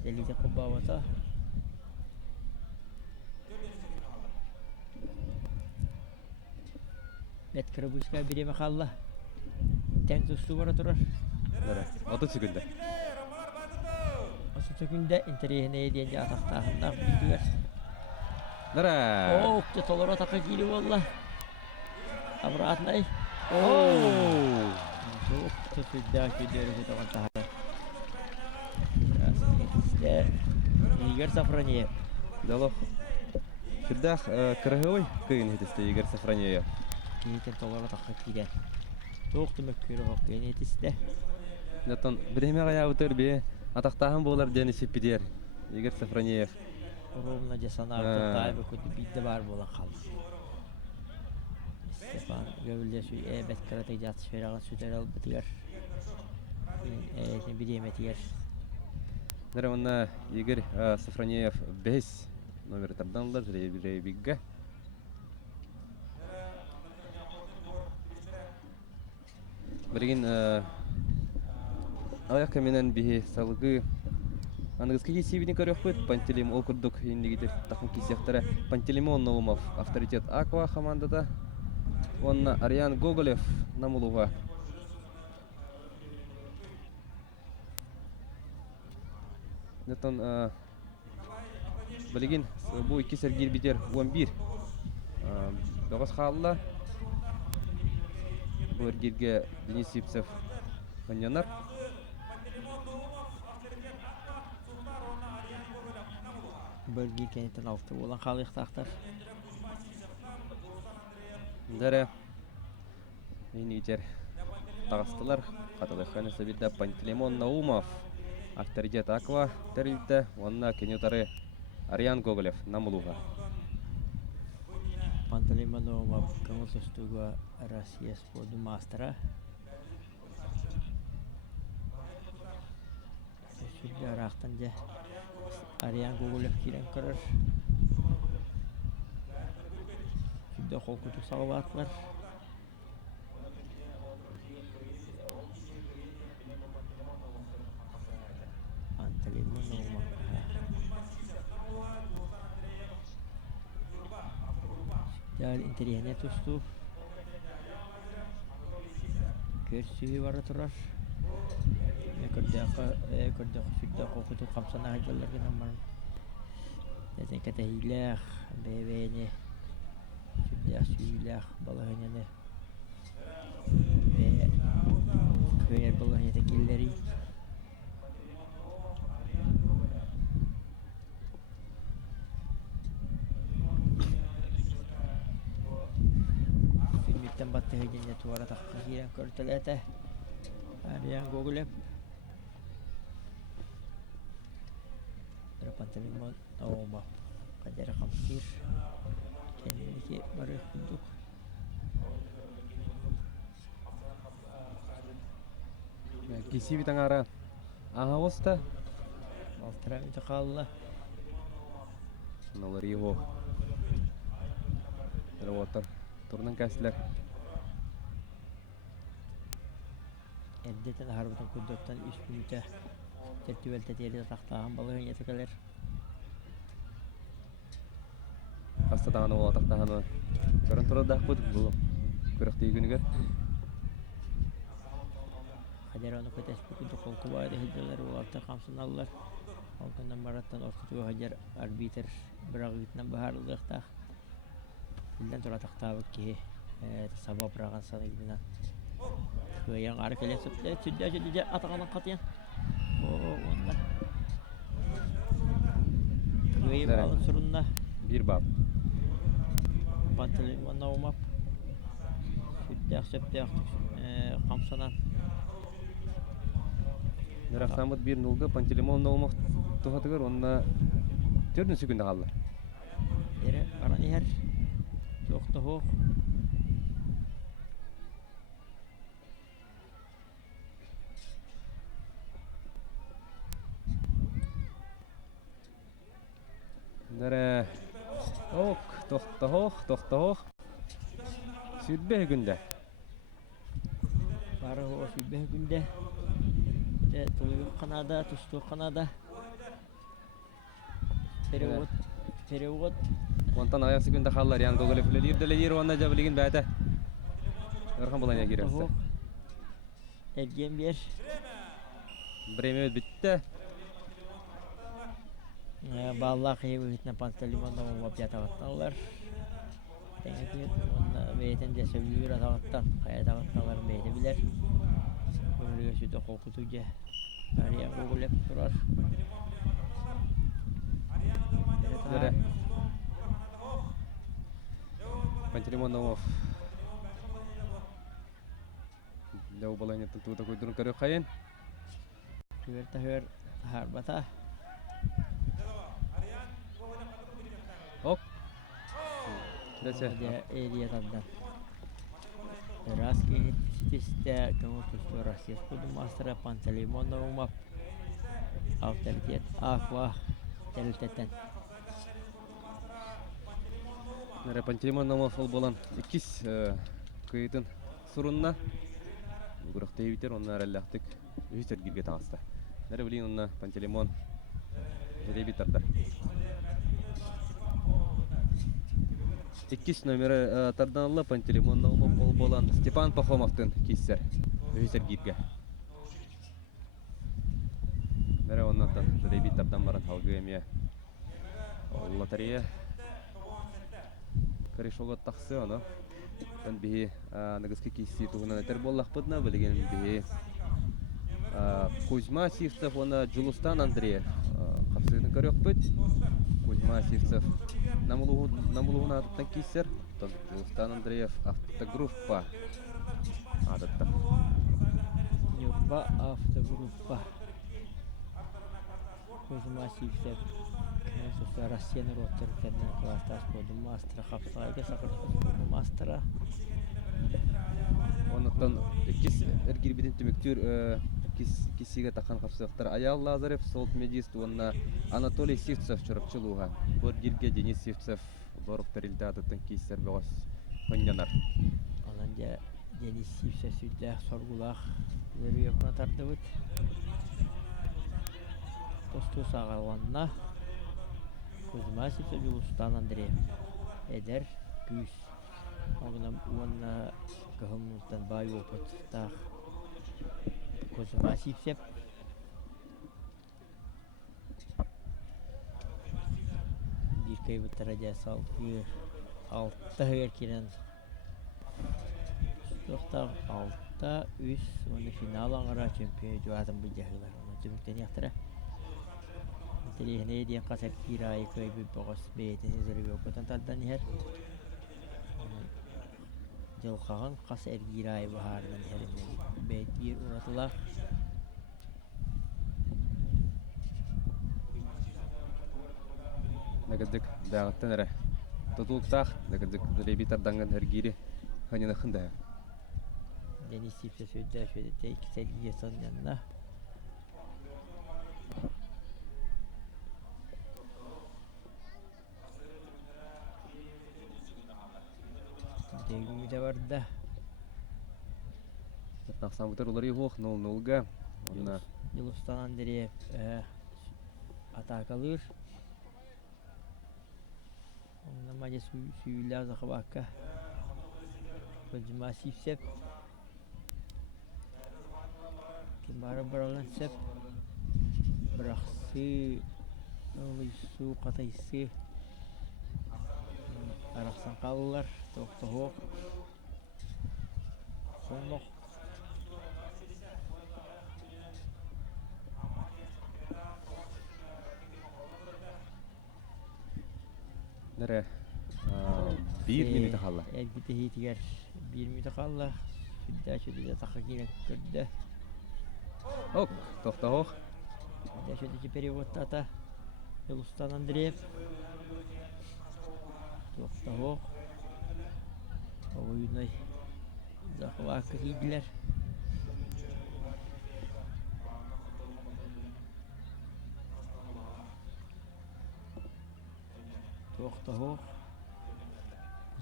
Delide kubavata. Net kırabuşka birime kalla. Tank tustu var durar. Нара. 30 секунда. Asıl tükünde interiyene edince ataktağında bildiler. Нара. Oh, çatolara ataka geliyor valla. Abratnay. Оу. Çok tüsüdde gidiyoruz bu zaman tahara. İşte Игорь Сафронеев. Дало. Фидах Краговой кыйын хитесте Игорь Сафронеев. Кейтен толара атaka gider. Çok tümökkürü hok yeni etiste. Жаттан биреме гая утыр бе атактаган болар дени сепидер. Игорь Сафронеев. Ровно жасана артықтайбы көді бидді бар болан қалды. Степан Гавриле сүй әбет каратay жатыш вераған сөтер алып бітігер. Әйесін биреметігер. Нара онна Игорь Сафронеев 5 номер тарданлар Рейбигга. Бірген аяққа менен бихи салғы аңызғы есебіне көрек бұд Пантелейм окурдук ендегідер тақын кесектері Пантелеймон Наумов авторитет Аква командада онна Ариан Гоголев намылуға Нетон білген бұл екі сәргер бітер 11 доғыз қалыла бұл әргерге Денис Ипцев Паньянар Bölge kentten altı olan қалықтақтар. Дәрі Ені жер тағыстылар қатылы қанысы бірді Пантелеймон Наумов авторитет Аква тәрілді онына кенетары Ариан Гоголев намылуға Пантелеймон Наумов көңіл тұстуға Россия спорты мастера. Südde araqtan ja Ариан Гоголев кирен көрір. Südde қол күту сағылатылар. Пантелеймон Наумов. Südde interiyene tustu. Körsüğü var turar. Körde südde қол күту қамсана hacılar namar. Zaten katahilah bebeni südde süylah balahanyane ve köyler balahanyane tekilleri filmitten battı hecenne tuvara takkiren körtelete Aриан Гоголев Panteleimon Naumov kadar kamsir kendini barı kurduk. Киси бит аңара ага оста Алтыра mütekallı. Налар его Равотар турнан кәсілер Eddeten harbatan kurduktan üst müte tertibelde teri tahtağın balığın yetekeler. Астадан ол атақтағаны көрін тұрады бұд бұл көріқтей күнігер Kader onu kötes büküldü kol kubaydı hediyeler ularta kamsınallar. Halkından marattan ortutuğu hacer arbiter bırak gitinen baharlılıqta. Bilden tura tahtağık ki Sabah bırakan sana gidinen. Kıyang arı kelen sütle sütle atağının katıyan. Onlar. Kıyım Nere? alın surunna. Bir bab. Pantolon bana umap. Sütle kamsanan. Нерах самыт 1-0-га Пантелеймон Наумов тухатыгар онна 4 секунда қалды. Dere aran iher. Toqta hoq. Нәре тоқта хоқ. Сүрбе күнде. Barı hoq sübbe günde. Tuluyuk kanada, tustu kanada. Перевод. Онтан аяқ секунда қаллар, яң доғылы філелер онна жабылеген бәді. Өрхан болайна керемісті. Ergen bir. Біреме өт бітті. Балла қиып үйтіне Пантелеймонда умап жатағаттанлар. Тәңекет, онна бейтен де сөйлер атағаттан, қаятағаттанларын бейді білер. Өмірге сөйді қолқыту же. Ариян көңілеп тұрар. Нәре. Пантелеймон Наумов. Дәу болайна тұлтуыта көйдірін көрі қайын. Hör harbata. Ок. Келесе. Dia area tanda. Raski sitiste kamutustu Rusia kudu master Panteleimon umap. Autoritet aqua telteten. Нәре Пантелеймон Наумов ол болан 2 күйетін сұрынна. Бұғырық дейбітер, онна әрәліқтік өйстер гирге тағысты. Нәре білейін онна Пантелеймон дейбітерді. 2 номері тарданылы Пантелеймон Наумов ол болан Степан Пахомовтың кейсер өйстер гирге. Нәре оннаттан дейбітерден барын халғы әмия лотарея. Корешолға тақсы оны. Тан бихи нагызки кейси туғынан әтер боллақ бұдна, білген бихи Кузьма Сивцев, оны Джулустан Андреев қапсығын көрек бұд. Кузьма Сивцев намылуғын адыттан кейсер. Джулустан Андреев автогруппа адыттан. Нюба автогруппа. Kuzma Sivsev. Mesela Rusya'nın rotarlarından klastas kodu master kapsayga sakır kodu master'a. Онықтан кис әргербетін түміктер кисіге таққан қапсықтар Аял Лазарев, Солт Медист, онына Анатолий Сивцев чұрықчылуға. Бұл герге Денис Сивцев борық тәрілді адыттың кейсер бұғас қонянар. Alınca Deniz Sivsev sütle sorgulaq veriyor konatарды бұд. Dostu sağalanına Kuzma Sivsev Yulustan Andreev eder güz. Ona kahımızdan bay oput da Kuzma Sivsev bir kaybı taracası altta herkenen Yokta altta üst onu final angara çempiyon juatın bu cahılar onu tümükten yaktıra. Telihne diye kasar kirayı kaybı boğaz beytin izleri yok otan taldan her. Jılqağın kasar kirayı bahardan herinde beyt bir uğratılar. Нәгіздік дағыттан әрі тұтылықтақ, нәгіздік лебитарданған әргері қанyana қында. Deniz Sivsev söyledi şöyle tek sevgiye son yanına. Devimi de vardı da. Нақсан бұтыр олар еғоқ 0-0-ға. Yulustan Andreev atakalır. Ondan maçı suyuyla zakabakka. Kuzma Sivsev. Kembara beralan sep. Beraksi. Su kataysı. Araksan kalırlar. Tokta hoq. Сонно Näre 1 minuut halla. Elgite hiitiger 1 minuut kalla. Süddäçöde takka kinek körde. Ok, tohta hoh. Süddäçödeki periyodta ata Yılustan Andreev. Tohta hoq. Oyunay Zahvaka hidiler. Tohta hoq.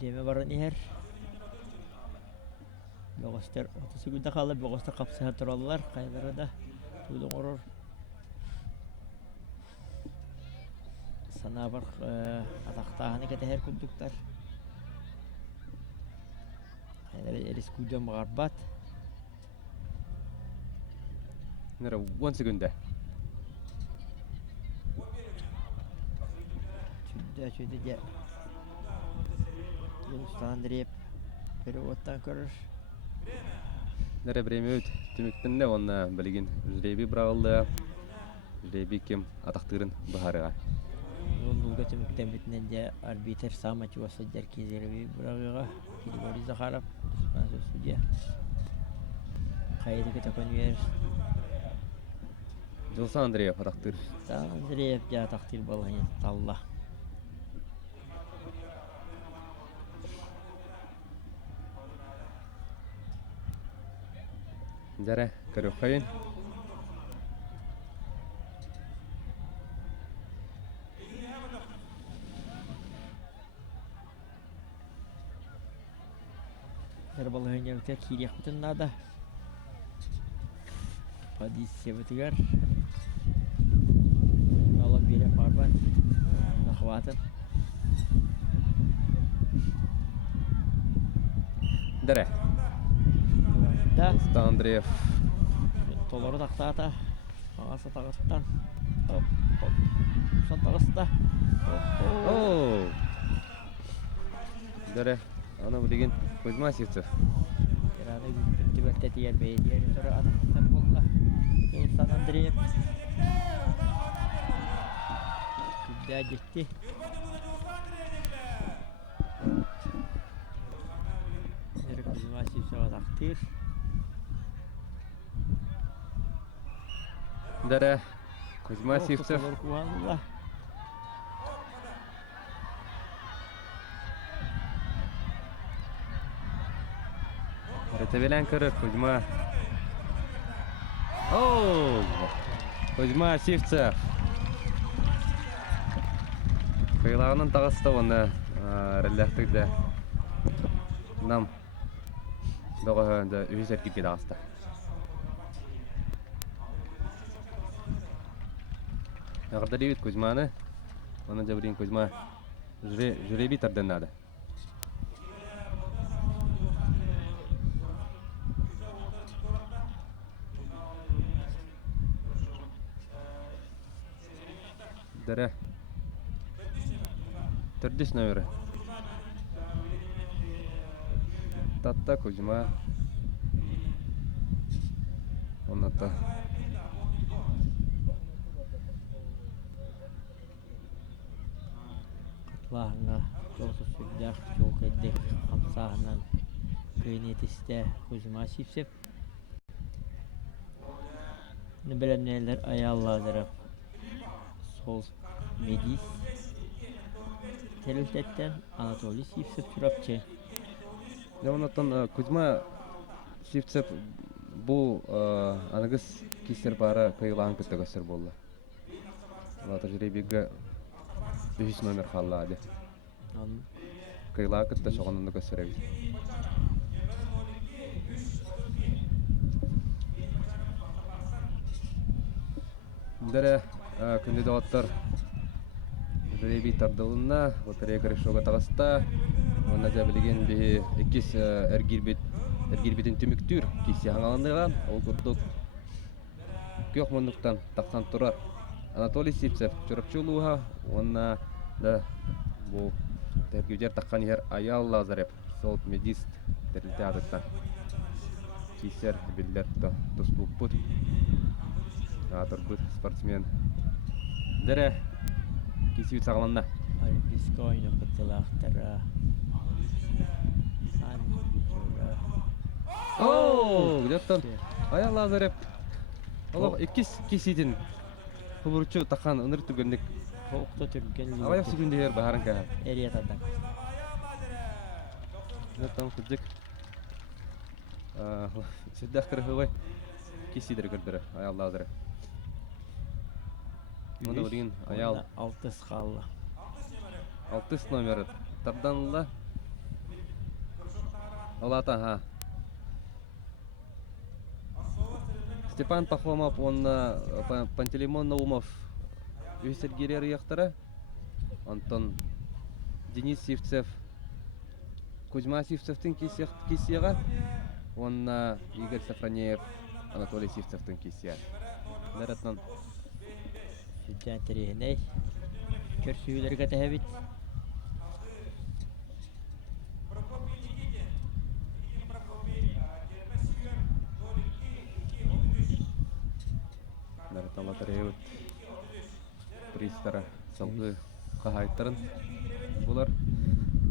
Deme baran iher. Boğaster 30 günde kaldı. Boğaster kapsı hatırlarlar. Kayları da tuğdun orur. Sana var ataqtağını kete her kunduklar. Kayları eris kuydan mağarbat. Näre 1 sekunda. Süddäçöde Yılustan Andreev periyodtan körür. Näre 1 minuut. Tümüktenne onna bilgin jürebi brağıldı. Jürebi kim ataqtırın baharıga. Yolulga tümükten bitnende arbiter Samaç Vasıcar Kezervi Brağıga Grigori Zakharov Sponsor Судья Kaydı kete konver Жылсан Андреев атaqtır. Andreev ja takdir balanya talla Näre körüqayın. Balanya biter kiriyak bütün nada Padis sebetigar Alam bire parban Nakhwatan Näre. Da Жылсан Андреев. Tolları taktata Ağası tağıttan Usan tağısta Oo. Näre. Ana bilgin Kuzma Sivtsев. Herhalde güvenlikte diğer belediye yönetimi adamlar bolla. Yıldızhan Andreev. Güzel gitti. Nereye kızıma sivsava takdir. Näre. Kuzma Sivtsев. Kullanılır. Ретевелен кырык Кузьма. Оу! Кузьма Сивцев. Кыйлагынын тагыста оны релляктыгда. Нам догоһонда үсер кипи тагыста. Ягда дебит Кузьманы. Оны жабырин Кузьма жүреби тардан надо. Dere. Төрдүс номері. Татта Кузьма. Оната. Katlahına çoğusu sürdük, çok ettik. Hamsahından kıymetiste Kuzma Sivsev. Ne bilenler ayarladırıp sol Medis Telültetten Anatoly Sivsev Turapçı. Onatan Kuzьма Сивцев bu anagız kisir para kıyılan kıtta göster bolla. Lata jirebiga 3 номер хаlladı. Kıyılan kıtta şoğanında gösterebilir. Dere күнде дауаттар jirebi tardılığında lotereya karışığa tağısta. Ona da bilgen bir ikis ergirbitin tümüktür kisi hangalandığa ol kurduk kök munduktan taksan turar Anatoly Sivtsev çorapçuluğa ona da bu tergivcer takkan yer Ayal Lazarev Solt Medist terilti adıktan кисер биллер туспуппут атырбыт спортсмен дере кисибит сагаланна Олимпийский ойын кытылақтара. о где-то ая лазарев олох иккис киситин хубурчу тахан ыныр түгенник Хоқта түрген аяк сүгүндер баһаранка эриятадан. там кыдык сиддахтыр хывай кисидер көрдөрө аял лазарев мында деген аял 6 қалды. 6 номер тарданла Олата ха Степан Пахомов, он Пантелеймон Наумов Сергея Яхтара, Антон Денис Сивцев, Кузьма Сивцевтың кисега, он Игорь Сафронеев, Анатолий Сивцевтың кисега. Наратнан Sütten terihine körsüyülерге тәһәбит. Наратнан латаревит пристара салгы кахайттарын булар.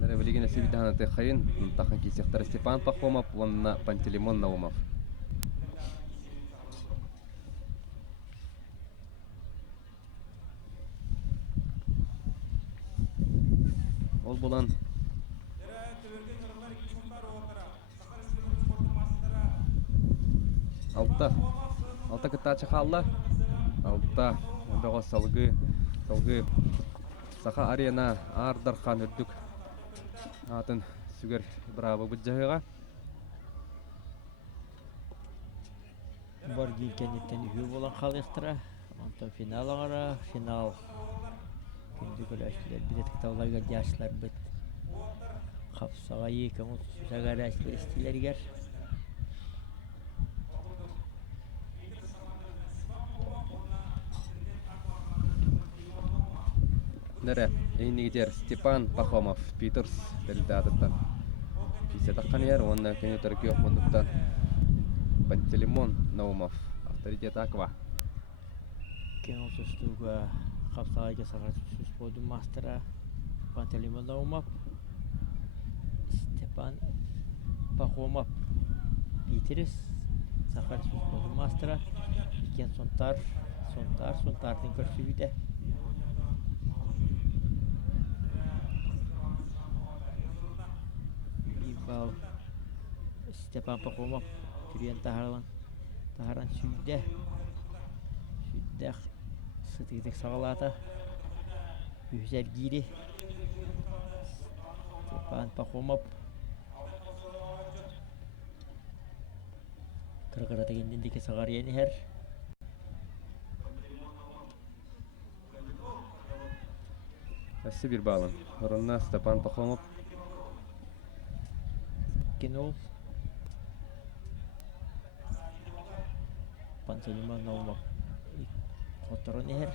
Нара билеген сибидана техайын тахан кисектар Степан Пахомов, он Пантелеймон Наумов. Ол булан Алта кытта чахалла. Алта бего салгы Саха арена Ардархан үрдүк. Атын сүгер браво бүджәгә. Бар гилкәнеттен үгү болан халыктыра. Антон финал аңара, финал. Күндү көрәшләр билет таулага яшлар бит. Капсага 2 сагарәчләр истиләргә. Нәре, эйнигер Степан Пахомов, Питерс дәлдәдән. Кисе таккан яр, онна кене төркиөк мондуктан. Пантелеймон Наумов, авторитет аква. Кен сустуга капсага сагар сус подум мастера Пантелеймон Наумов. Степан Пахомов, Питерс сагар сус подум мастера. Кен сонтардың көрсүбүдө. Степан Пахомов түрен тахаран сүйді сытыгдык сағалата үйзер гири Степан Пахомов кыргырата кендендеки сағар ени хер Әсі бір балын. Орынна Степан Пахомов. Кинул Пантелеймон Наумов Хоторон ехер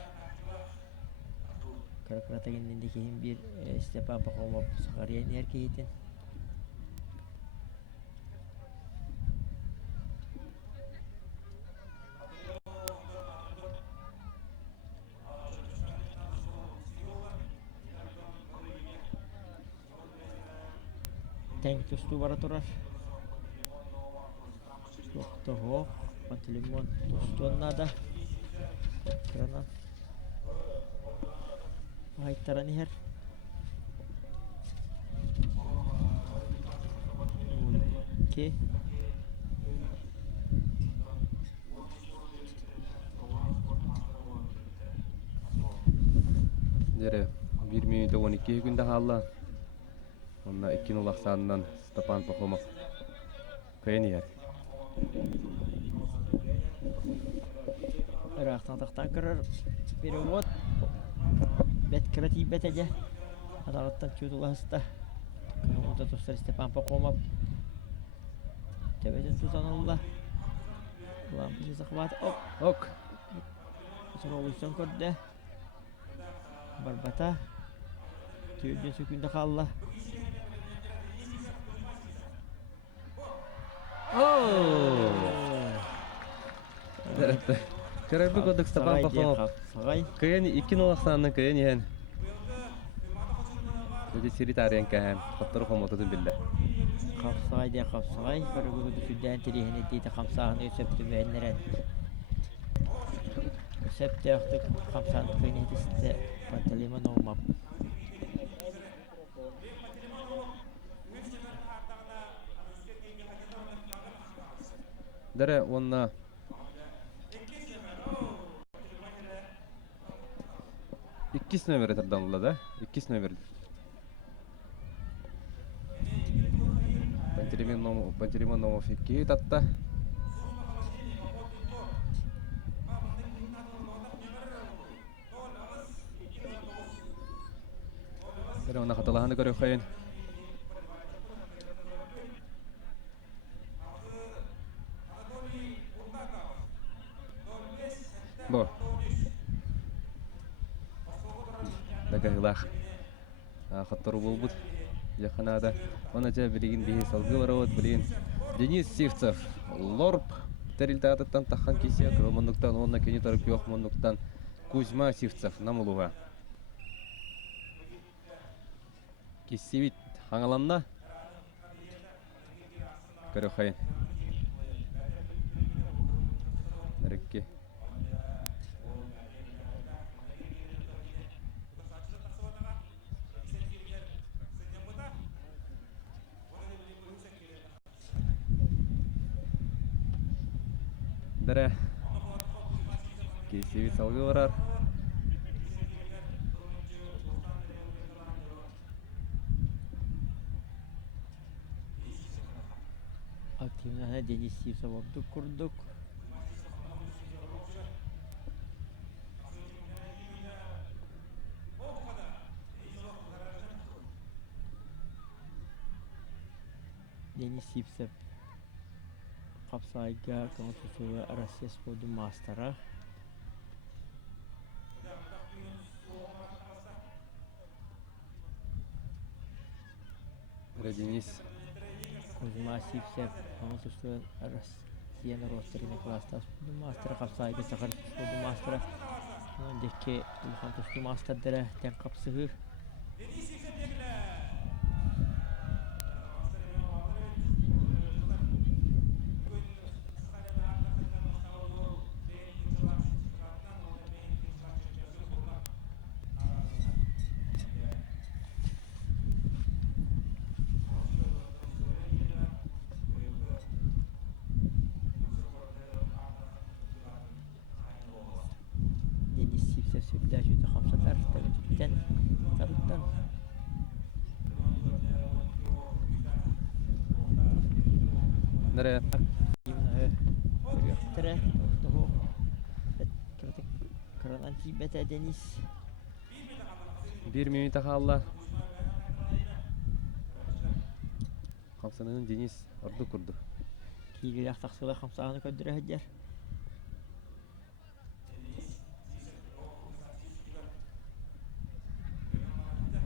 Кыргырата кендендеки бир Степан Пахомов сағар ени хер кейтен Тәң тусту бара турар. Того Пантелеймон тустуаннада. Трана. Айттаран ихер. Ке. Дере 1 минут 12 күндә халла. Онна 2-0 аксаннан Степан Пахомов. Кайнияр. Рахтан тактан кырыр. Перевод. Бет крати бетеже. Адалаттан чутуласта. Онда тустар Степан Пахомов. Тебеден тутаналла. Лампы захват. Ок. Соролуйсан көрдө. Барбата. Түйден сөкүндө қалла. Ооо. Көрөбү көдүк Степан Пахомов. Сагай. Кыйын 2-0 кыйын иһэн. Көдү сири тарыян кэһэм. Хоттор хомотудун билле. Капсагай де капсагай. Көрөгү сүддән тирихини дейте камсагын өсөптү бәннерен. Өсөптү актык камсагын кыйнетисте панталема номап. Дәрә онна 2 номер тарданла да? 2 номер. Пантелеймон номов 2 татта. Дәрә онна хаталаһаны көрөй хайын. Бо. Дагайлах. Хаттар булбут. Яханада. Она жа билигин бии салгы барабыт билигин. Денис Сивцев. Лорп. Терилтааттан тахан кисия кылмандыктан онна кени тарып yok мандыктан Кузьма Сивцев намылуга. Кисибит хаңаланна. Көрө хайын. Нерекке. Дәрә. Кисибит салгы барар. Активна Денис Сивцев обдук курдук. Денис Сивцев Капсайга консулсуга Россия спорту мастера. Денис. Кузьма Сивцев консулсуга Россия ростерине класста спорту мастера. Капсайга сахар спорту мастера. Деке улхан тусту мастердere тен капсыгыр. Денис Сивцев sübde şurada kamsalar tabii tarıktan. Дәрә. Görüyor. Doğru. Kritik karanan tibete Deniz. 1 минута халла. Хамсанын Денис орду курду. Kiyili taksıla kamsağını köndüre hediyer.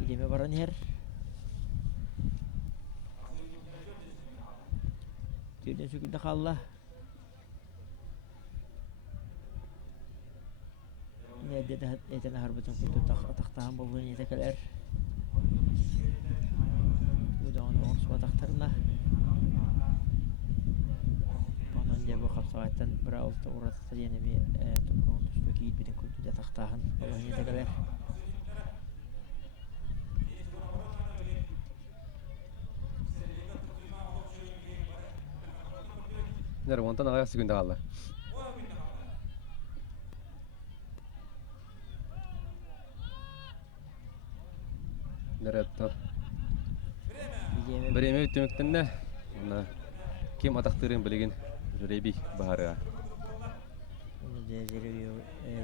Gideme baran her. Tüyden sükülde kalla. Nerede de etene harbatan kutu taktahan bulduğun yetekeler. Bu da onu orsuva taktarına. Ondan diye bu kapsağıttan bir altta uğratsa yine bir topkağın tüstü giyit biten kutu da taktahan bulduğun yetekeler. Дәрә онтан аяк секунда халла. Дәрә то. Береме үтмөктәндә. Ана кем атактырын билеген Жребий баһарга.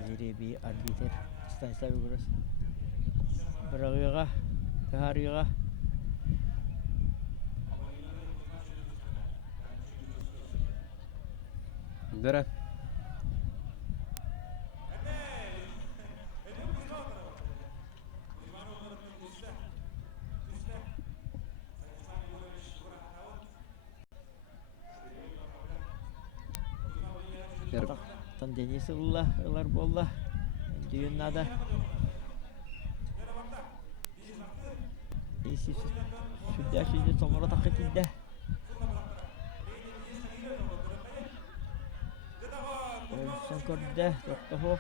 Жребий арбитр Станислав Югоров. Бирагыга, Кахарыга. Дәрә. Денис ылар болла. Дүйін нада. Денис сүрдә сүрдә томора тақы килді. Ölsün körde, doktor.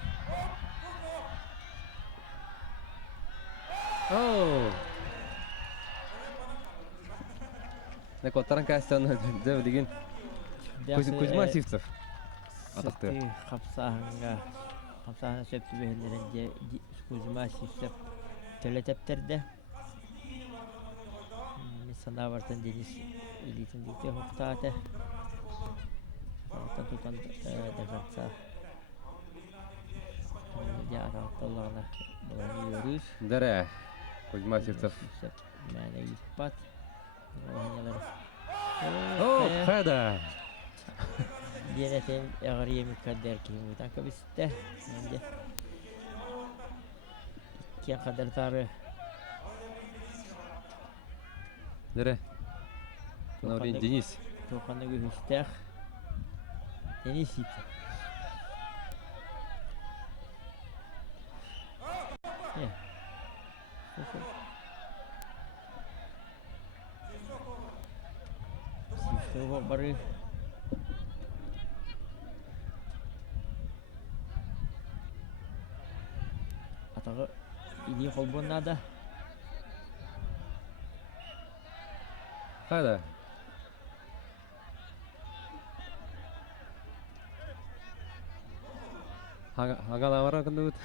Оу. Нэг ударан кастан дэв деген Кузьма Сивцев. Атақты. Қапсағына сөпті бәхіндерінде Кузьма Сивцев төлетептерді. Мен сана бартын Денис элитіндікте хоқтаты. Сағаттан тұтан дәжатса. Де атақталығына боланы өріз. Дәрі. Кузьма Сивцев. Мәне иппат. Оу, қайда? Денетен әғыр емік қаддар кейін ұйтан көбісті. Менде кен қадартары. Дәрі. Наурин Денис. Тоқаны көбістіқ. Денис иппат. Сивцев бары. Атағы иди қолбон нада. Қайда? Хағаламара күнді өт.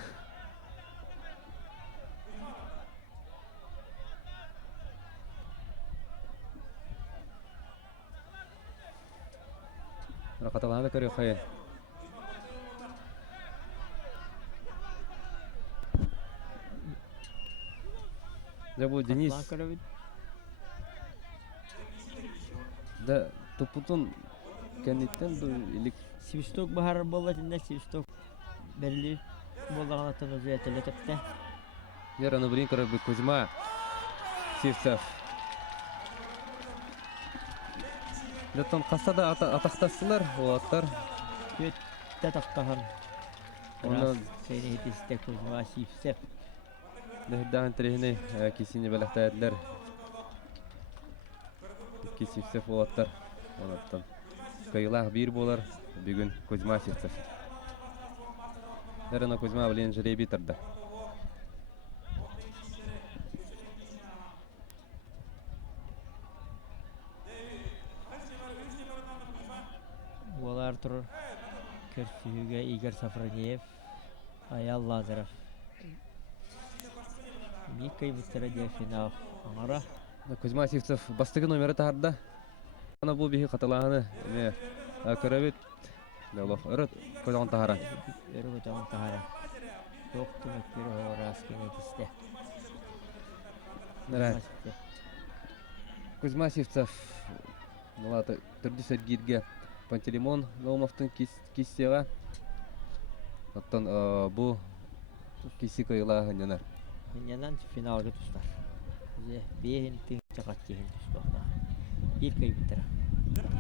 Қаталағаны көрі қайын. Бұл Денис. Да, тупутун кәнеттен бұл елік. Сивсток бағар болатында Сивсток бәрлі болағына тұнызы әтілі тәпті. Ер аны білін көрі бұл Кузьма Сивцев. Дәттен қасада атақтасылар, ол аттар. Көтті тақтаған. Раз сейні етесті Кузьма Сивцев. Дәһиддәғын тірехіне кесіне бәліқті әділер. Сивцев ол аттар. Онаттан қайылақ бір болар, бүгін Кузьма Сивцев. Әріна Кузьма білен жіребі тұрды. Олар тұр көрсіуге Игорь Сафронеев, Аял Лазарев. Микай бұттыра де финал аңара. Кузьма Сивцев бастығы номері тағырда. Ана бұл бейі қаталағаны көрәбет ұрыт көзіған тағара. Өрі көзіған тағара. Тоқтың өкпері оғырас кенетісті. Кузьма Сивцев түрді сәргерге Пантелеймон Наумовтың кестеға. Оттан бұл кесі қойыла ғынянар. Ғынянан финалғы тұстар. Бейін тыңча қат кейін тұстарда. Bir көй біттірі.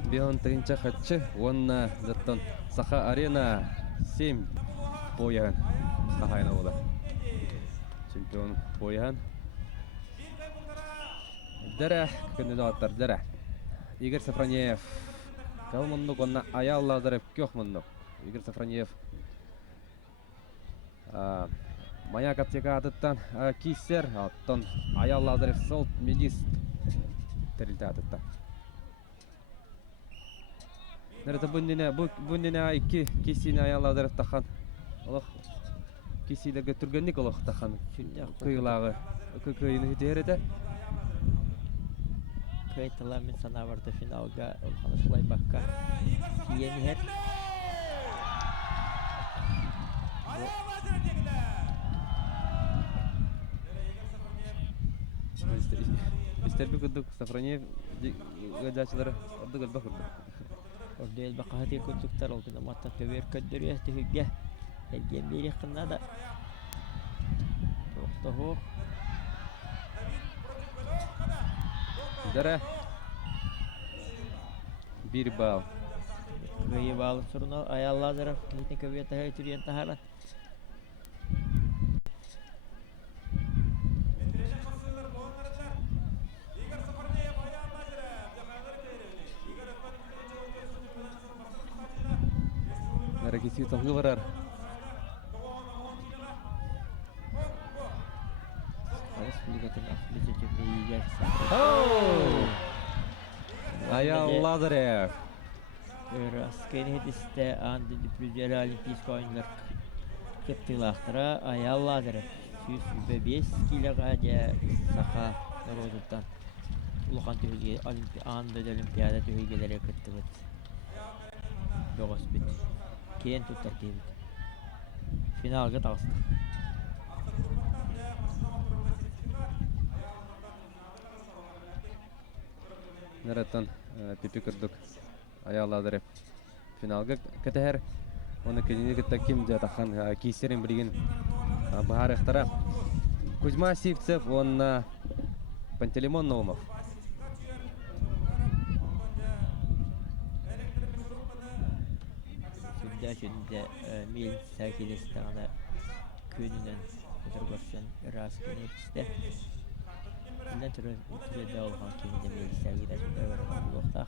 Бейін тыңча қатшы, онына заттан Саха Арена 7 бойығын. Сахайна ола. Чемпион бойығын. Дәрі, күнді аттар, дәрі. Игорь Сафронеев. Кал мұндық, онына Аял Лазарев көк мұндық. Игорь Сафронеев. Маяк аптека атыттан кисер, аттан Аял Лазарев солт медист. Тәрілті атыттан. Нәрді бұндіне айки кесіне Аял Лазарев таққан. Олық кесілерге түргенник олық таққан. Күйілағы көйіні хетер Кайтала мен сана барды финалга олханышылай баққа киені хер. Истерби күдік Сафронеев ғадачылары орды ғалба күрді. Орды әлбі қағатер күдіктар олғын аматтан көбер көддірі әсті хүгге. Әлген бері қынна да. Тоқты хоқ. Дәрі. Bir bal. Gayı bağlı sorunu ayarlar taraf nitin kaviyata hay türüyen taharat. Hareketi talgı varar. Республикатын Ахмедов Бейгер. Ayal Lazarev. Asken hediste andı düpüzleri olimpiysk oyunlar kıptılaqtıra ayal lazırı. 105 kilogaja saha naroduttan. Ulukan tühüge andı olimpiyada tühügelere kıptıbıt. Doğus bit. Keyin tuttar kebit. Finalga tağısты. Nereden pipi kırdık. Ayal Lazarev. Finalga keteher. Onu kendine gittim jatahan kiyserin bilgin bahar ihtara. Kuzma Sivtsev он Пантелеймон Наумов. Süddə şöyle mil sərkilistağına köyündən oturursan Asken hediste. Bundan türede olğan kimi de mil sərkilistağına öğrenmə buluqda.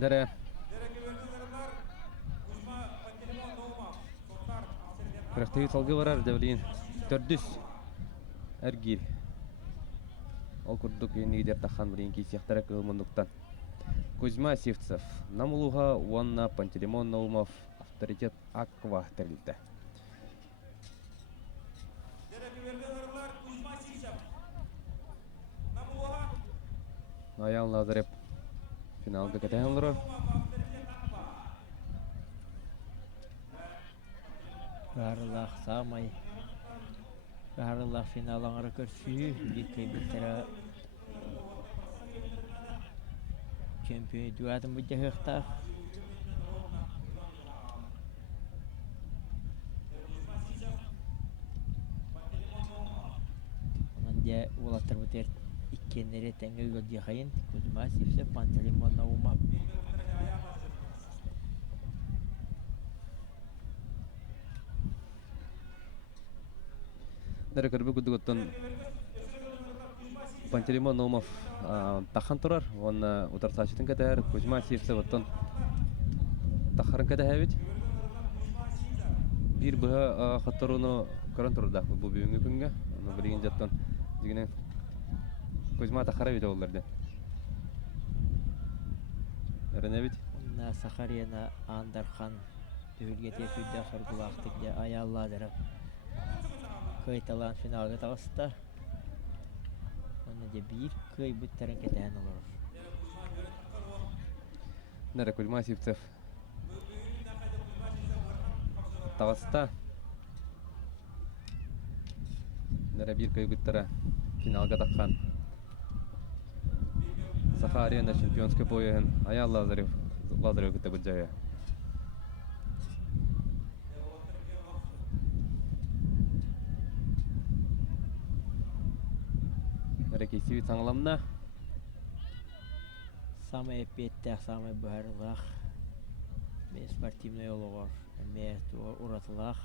Dere. Kırıktığı talgı varar devliğin. Tördüs. Ergir. Ол курдук ендигидер тахан бірін кейсияқтара кылмындықтан. Кузьма Сивцев. Намулуға Уанна Пантелеймон Наумов. Авторитет Аква тәрілді. Аян Лазарев. Финалга кетен олыры. Garılaq sağmay. Garılaq finalangara körsü. Bir kıybetlere çempiyon duadım bu cahıqta. Ondan ulatır bu ter ikkenleri tengel gol cahayın. Kuzma Sivse Panteleimon Naumov. Дәрі кірбі күдігіттен Пантелеймон Наумов тахан тұрар. Оны ұтар сачытын кәдәр. Кузьма Сивцев оттан тахарын кәдәр әбет. Bir бұға қаттар оны көрін тұрды. Бұл бүйінгі күнге. Оны бірген жаттан дегенен Кузьма тахар әбет оларды. Әрін әбет? Онна Сахарияна Андархан түйілгете сүдді сұрғылақтық де аялладырып. Kayıtalan finalga tağısıda. Onu da bir köy bütlerin ketehen olur. Nere Kuzma Sivtsev tağısıda. Nere bir köy bütleri finalga tağan. Saha Arena çempiyonska boyun Ayal Lazarev kütte bulcaya. Hareketi tanılamna. Самый петтях, самый барлах. Мен спортивный олығыр. Мен уратылақ.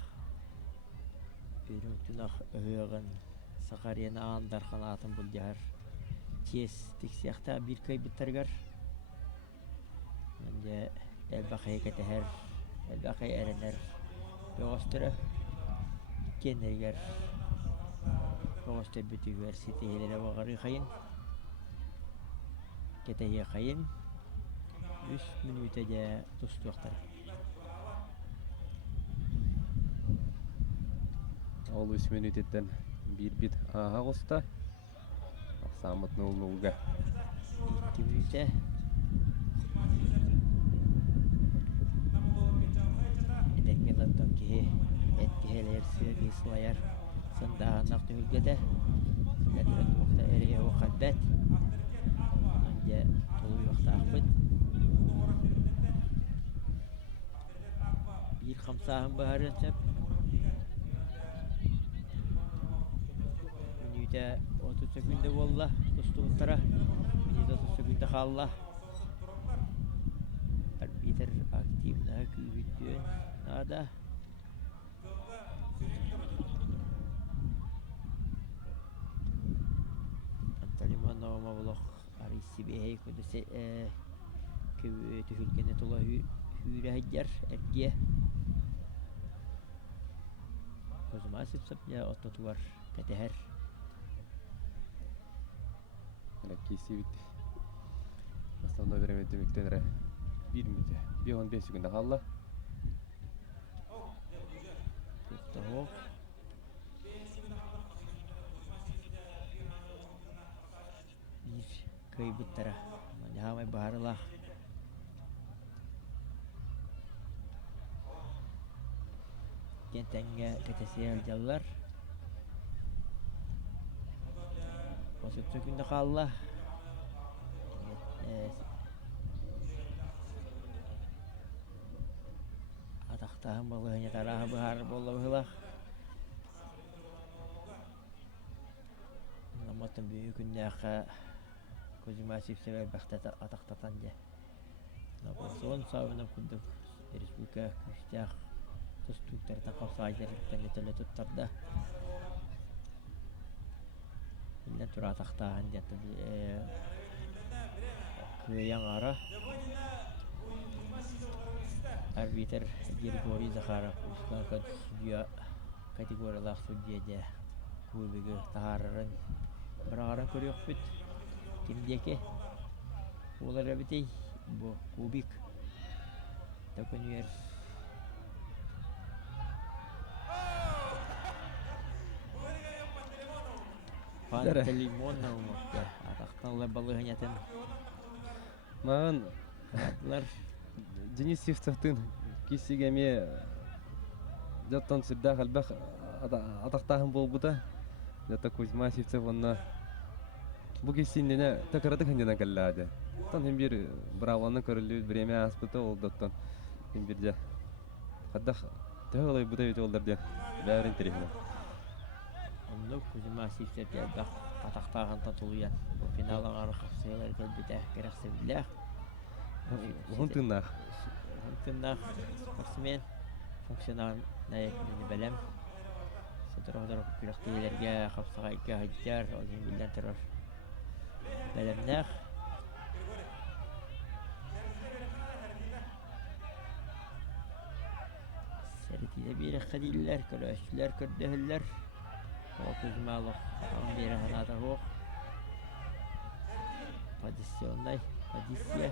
Үйрің түнақ өйіғін. Сақарияны Андархан атын бұл жағар. Тез тексияқта бір көй біттіргір. Менде әлбақай кәтәхер. Әлбақай әрінер. Бөғістірі. Кенергер. Бөғістір бүтігер. Сетігелері бағары қайын. Кетеге қайын 3 минутеде тұстуақтар. Ол 3 минутеттен bir bit ağa qosta. Самыт 0-0-га. 2 минуте. Edekmen attan ki etkiheler sürgi sılayar. Sındağı naqtı hülgede. Süledirek uqta eriye o qalbet. Önce tolu yoxta Ahmet. Bir xamsahın baharı ötüp. Күйтә 30 секунда болла. Тустуттара. Минута 30 секунда халла. Арбитр активно күйтүн. Нада. Анталима Наума Блох Арисибей кудесе төһүлгене тула хүрәһәҗәр эрге. Козма сипсап я оттотуар кәтәһәр. Ана киси бит. Основное время демектенре 1 минуте. 15 секунда халла. Туктаһо. Ир кайбыттара. Маңамай барыла. Кентәнгә кәтәсәл җаллар. 30 секунда халла. Атақтағын болғыне тарағы бұхар болы бұғылақ. Наматын бүйі күнде аққа көзіма сепсебе бәқті атақтатан де. Напасон сауынып күндік республика күштіяқ тұстуқтардан қапса айдарлықтан етілі тұттарда. Білден тұра атақтағын деті күйен ара. Арбитр Григорий Захаров Усканка судья категориялық судьяде көбігі тағарырын бірағарын көрек бүт. Кемдеке олар әбітей бұл кубик тәкөнер. Пантелеймон наумақты атақтанлы балығын етін Маған қырадылар. Денис Севцовтың кисигеме жаттан сүрдә халбах атақтағын бол бұта. Жата Кузьма Севцов онна бұл кисинне тәкірады кәнденен кәлләді. Тан hem bir бравланы көрілі время аспыты олдаттан hem bir де қаддақ тәғылай бұта өте олдар де бәрін терехіне. Онда Кузьма Севцов дәлбақ атақтағын татылуян. Бұл финалын ары қапсайлар кәлбеті керексе біләқ. Оғын тыңнақ. Тыннах спортсмен функциональный белем. Сатыродор күләктеләргә хапсагайга хаҗар, озын билдән торыр. Белемнәх. Сәртидә бир хәдилләр, көрәшләр көрдәһелләр. Кузьмалык бер ханада хок. Позиция.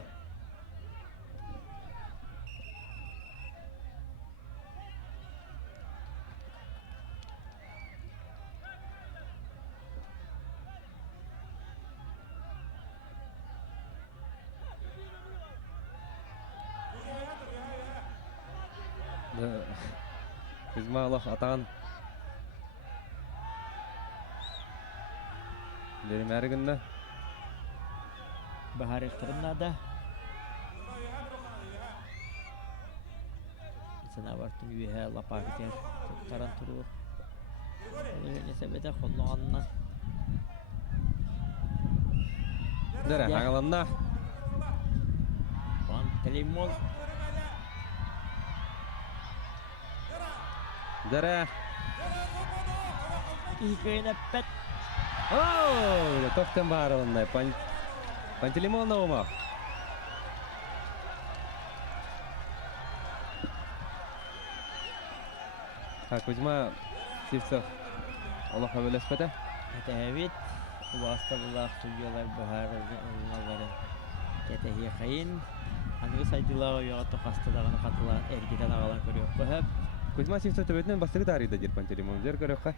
Kuzma Allah atağın Benim erginde Bahar Ekranada Sana vartım üyehe lapa biter Taran turu Öyle sebede kullanılan Dere hangalanna Pantelimon Dere İhkayına pet Ooo Toften bağırılınday Pantelimon Nauma Kuzma Sivsov Allah kabul etmedi. Mütehevit Vasıtalılar stüdyolar buharların Ketehi kayın Anı saydılağı yoğatı hastalığını katılan ergiden ağalan görüyor bu hep Kuzma Sivsov tebetinden bastığı tarihte dir Pantelimon Zer görüyor kay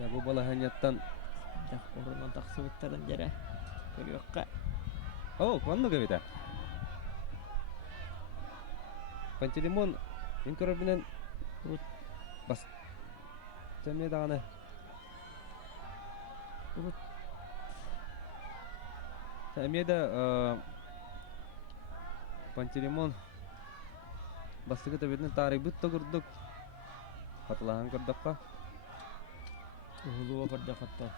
Ya bu balahanyattan Orundan taksıvıtların jere görüyor kay Oh, kuanno kevitä? Pantelimon Inkorobinen Urut Bas Sen tane Urut Sen Pantelimon Bastığı tebetinden tarih büttü kurduk Katılağın kırdakka. Uhuluğa kırdı hatta.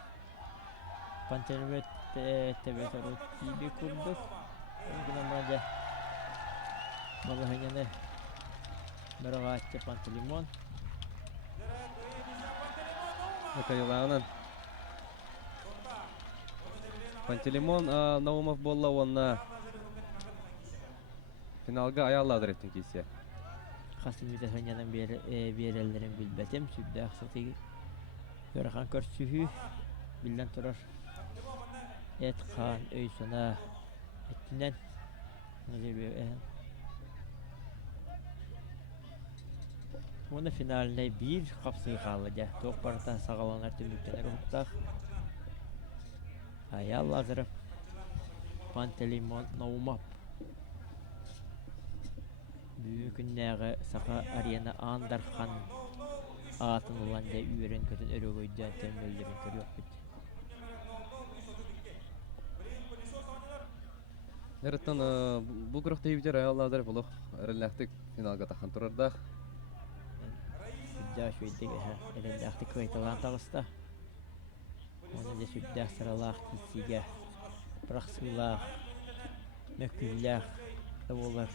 Pantelmet tebe sarı tibi kurduk. Bugün amacı balahanyana meragaçça pantelimon. Kayılağının. Pantelimon Naumov bolla onunla finalga ayarladır ettin kiyse. Kasım müdahanya'nın bir ellerin bilbetim. Sübde aksatı görükan körsühü bilden turar. Et kan öysona ettinden. Bunu finaline bir kapsayı kalacak. Tok paratan sağalanlar tümlükten ruhtak. Ayal hazırım. Pantelimon Naumov. Büyükünlere saka arayana andarkan atın ulanca üren kötün örügöydüğün temöllerin körüyor bit. Eretten bu kırıkta hibicer ayarladır buluk. Erelektik finalga takan turardak. Südda şöyle elinde aktif kayıtalan tağısta. Onu da südda sıralak kisiga. Bıraksınlar. Möküller. Davollar.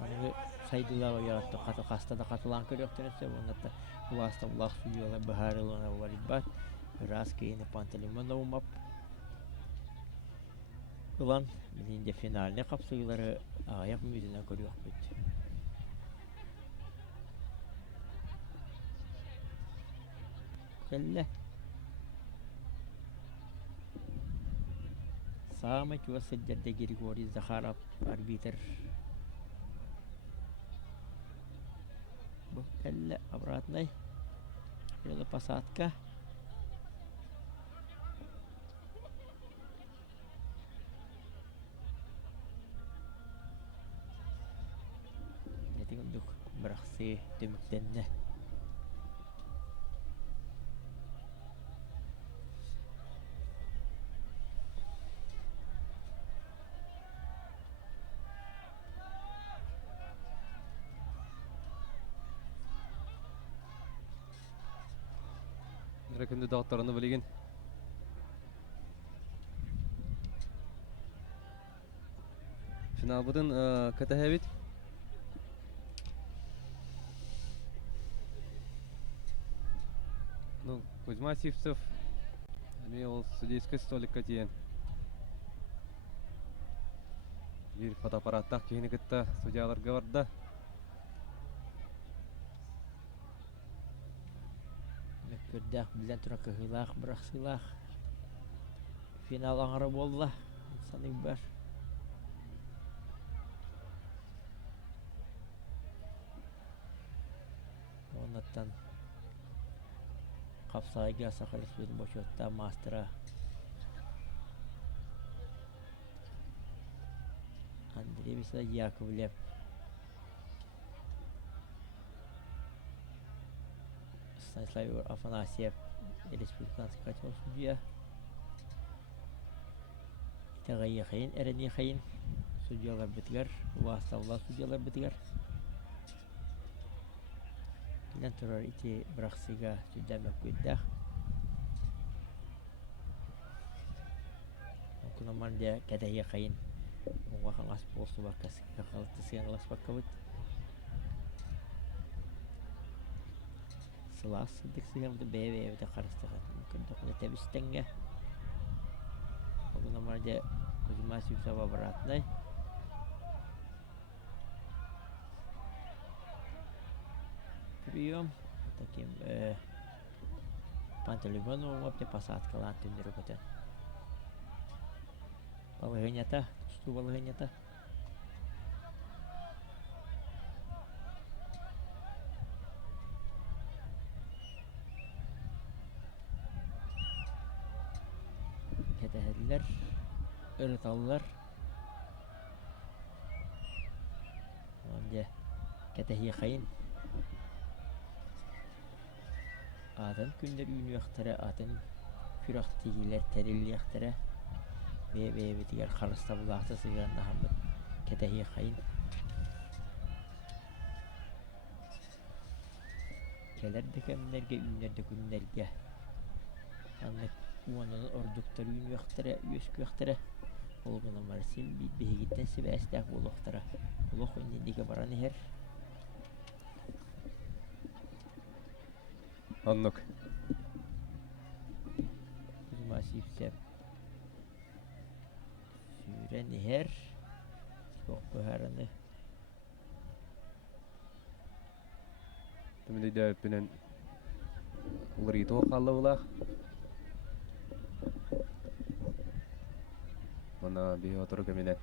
Onu saydılar o yarattı. Katı kastada katılan körüktür ise bunu da ulaşta ulak suyuyorlar. Baharılığına var ibat. Biraz keyini Pantelimon Naumov. Ulan bilinde finaline kapsayıları ayak müziğinden görüyor bit. Kelle. Samet وسجد Grigori Zakharov arbiter. Bu kelle обратной. Şöyle pasatka. Netik untuk beraksi demiktenine. Rekende dağıtlarını bilgin. Final budun katahevit. Ну, Кузьма Сивцев имел судейский столик катиен. Bir fotoapparatта кийини кытта судьяларга барда. Mökürdak bilen tura kehilak bıraksılak. Final ağrı bolla. Sanık bar. Ondan kapsayıga sakarız bir boşotta mastera. Andrei bisa Yakovlev. Станислав Афанасьев, республиканский хотел судья. Тагайя хайын, эрене хайын. Судьялар битгер, ваставла судьялар битгер. Килен турар ити брахсига судья мөккүддах. Окунаман де кадайя хайын. Онга хангас болсу баркас, кахалты сыянлас баккабыт. Сылас дексиген бу бебе де карыстыгы. Мүмкүн токуна тебистенге. Окунаман де Кузьма Сивцев обратный. Прием. Таким Pantelimon Naumov de посадкалан түндүрү көтөн. Балыгынята, тусту балыгынята. Ketehediler, ırıtallar. Onca ketehiye kayın. Атын күндер үйін яқтары, атын күрақ тегелер, тәрелі яқтары. Бе тегер қарыста бұлақты сығырында хамбыт кетәхе Келер de kemlerge, ünlerde günlerge. Anlık onun ordukları ün vaxtara, üyösk vaxtara. Olguna marsim bir behigitten sebestek buluqtara. Uluq önündeki baranı her. Оннук. Uzma sifsep. Süren her. Çok buharını. Тэмлейдэ пинэн улрито қаллавлах. Мана бихотор кэминэ.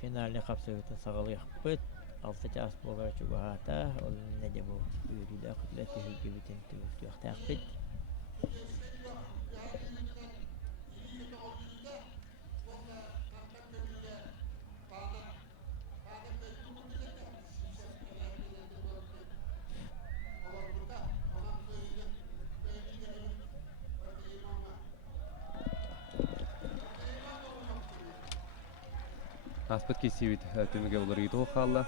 Finalne kapsayıtın sağalı yapıt. Altı çağız bolgar çubuğata. Onun ne de bu ürüde akıtlatı hülge bütün tüvüftü yakta yapıt. Аспыт кесивит түміге улрито қалла.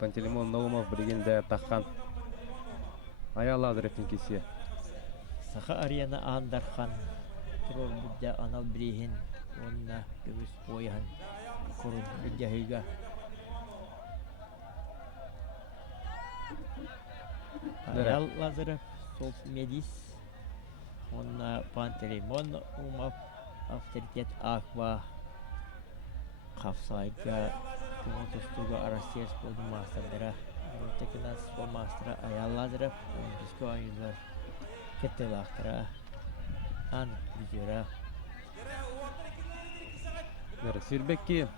Пантелеймон Наумов білгенде таққан аялладыр еттен кесе. Saha arayana andarхан. Turul budda anal birihin. Onna göbüs boyahan. Kurun budda hıyga. Nere? Ayal lazırı. Sol medis. Onna Panteleimon umap. Авторитет Аква. Капсайга. Тумутустуга арасиес боду мастerdara. Teknas bu mastera ayal lazırı. Ondisku oyuncular. Kettelақтыра, ан жүзера. Сирбекки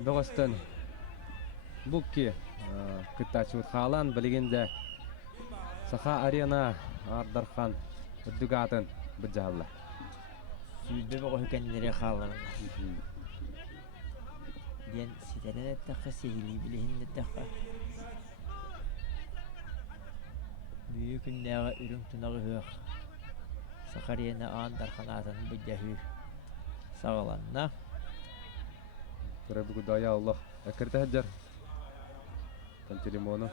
доғыстын бұкки күттачуыт қалан білгенде Саха арена ардархан үддігатын бұджалла. Сүйді бұғы хүкендері қаларына. Ден ситерен әттіққа сейілі білігін әттіққа. Büyük günlere ürün tunağı hür. Sakariyene andarхан атын бұджа hür. Sağalanna. Көрәбі күді ая Аллах әкірді әджар. Пантелеймону.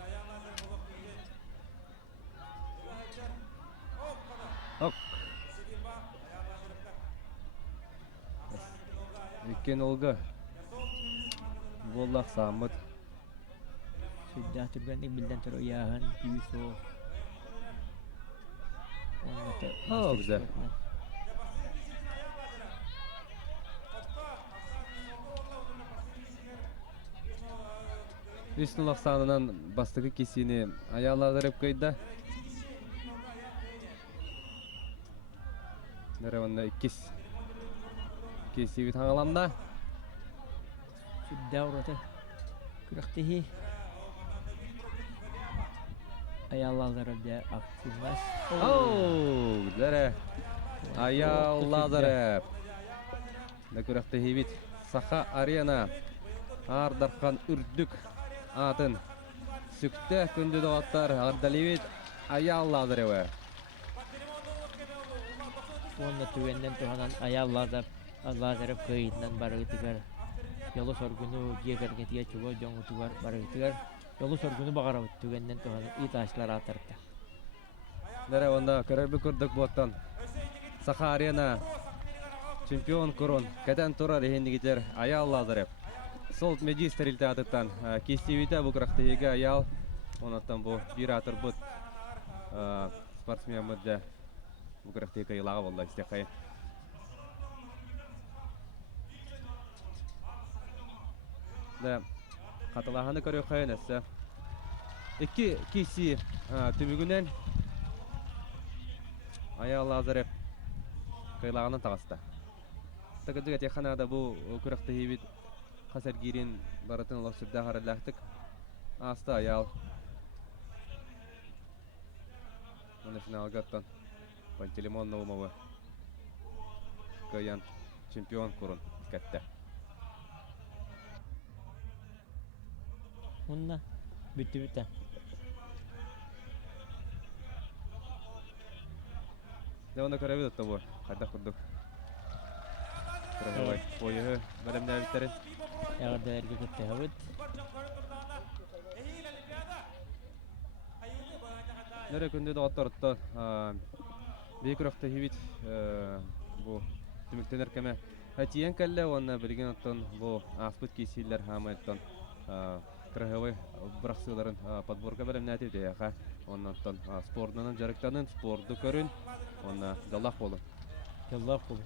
Ок. Еккен олғы. Боллақ самыт. Süddah türgenlik bilden tür uyağın büyüsü o. Güzel. Üstün sanılan bastığı kesini ayarladırıp kayda. Nere onda ikis. Kesi bir tangalamda. Süddah orada. Kıraktihi. Ayarlarım diye aktifmez. Güzel. Ayarladırıp. Ne kıraktı hibit. Saha arena. Ardarkan ürdük. Atın. Sükte kündü doğatlar. Ardalivit. Ayarladırıp. Onda tüvenden tuhanan ayarlarım kayıtından barıgıtıgar. Yolu sorgunu giyekergetiye çubuğu jongutugar barıgıtıgar. Yolu sorgunu bağıra tügenden tuhanan iyi taşlar atırdı. Nere onda körerbi kurduk boğattan. Saha arena. Çempion kurun. Keten turar ehendi geçer. Ayarladırıp. Sol magisterilte atıttan. Kestivite bu kıraktığıga ayal. Onattan bu bir atır bud. Sportsmen müdde. Bu kıraktığıga yılağı vallahi istekayı. Da katılahını körüyor kayınası. İki kişi tümügünden ayarladırıp kıylağının tağısta. Takıdık etiyakhanada bu kıraktığıga bit Kasar girin baratın oluşturda haralaktık. Asta ayal. Onu final gattan. Panteleimon Naumova. Kayan çempion kurun katta. Onda bitti. Ne onda karabi tuttu bu. Hadi kurduk. Кырыгылай бойы бәлемнәбиттерин. Ягырдаларга көттәһәбит. Нәре күндә дә аттарытта бейкрафта хибит бу түмектенер кеме хатиян кәллә онна билген оттон бу аспыт кисилләр хамайттан кырыгылай брахсыларын подборка бәлемнәтеп дияха. Оннан спортнан жарыктанын спортды көрүн. Онна далах болу. Яллах бул.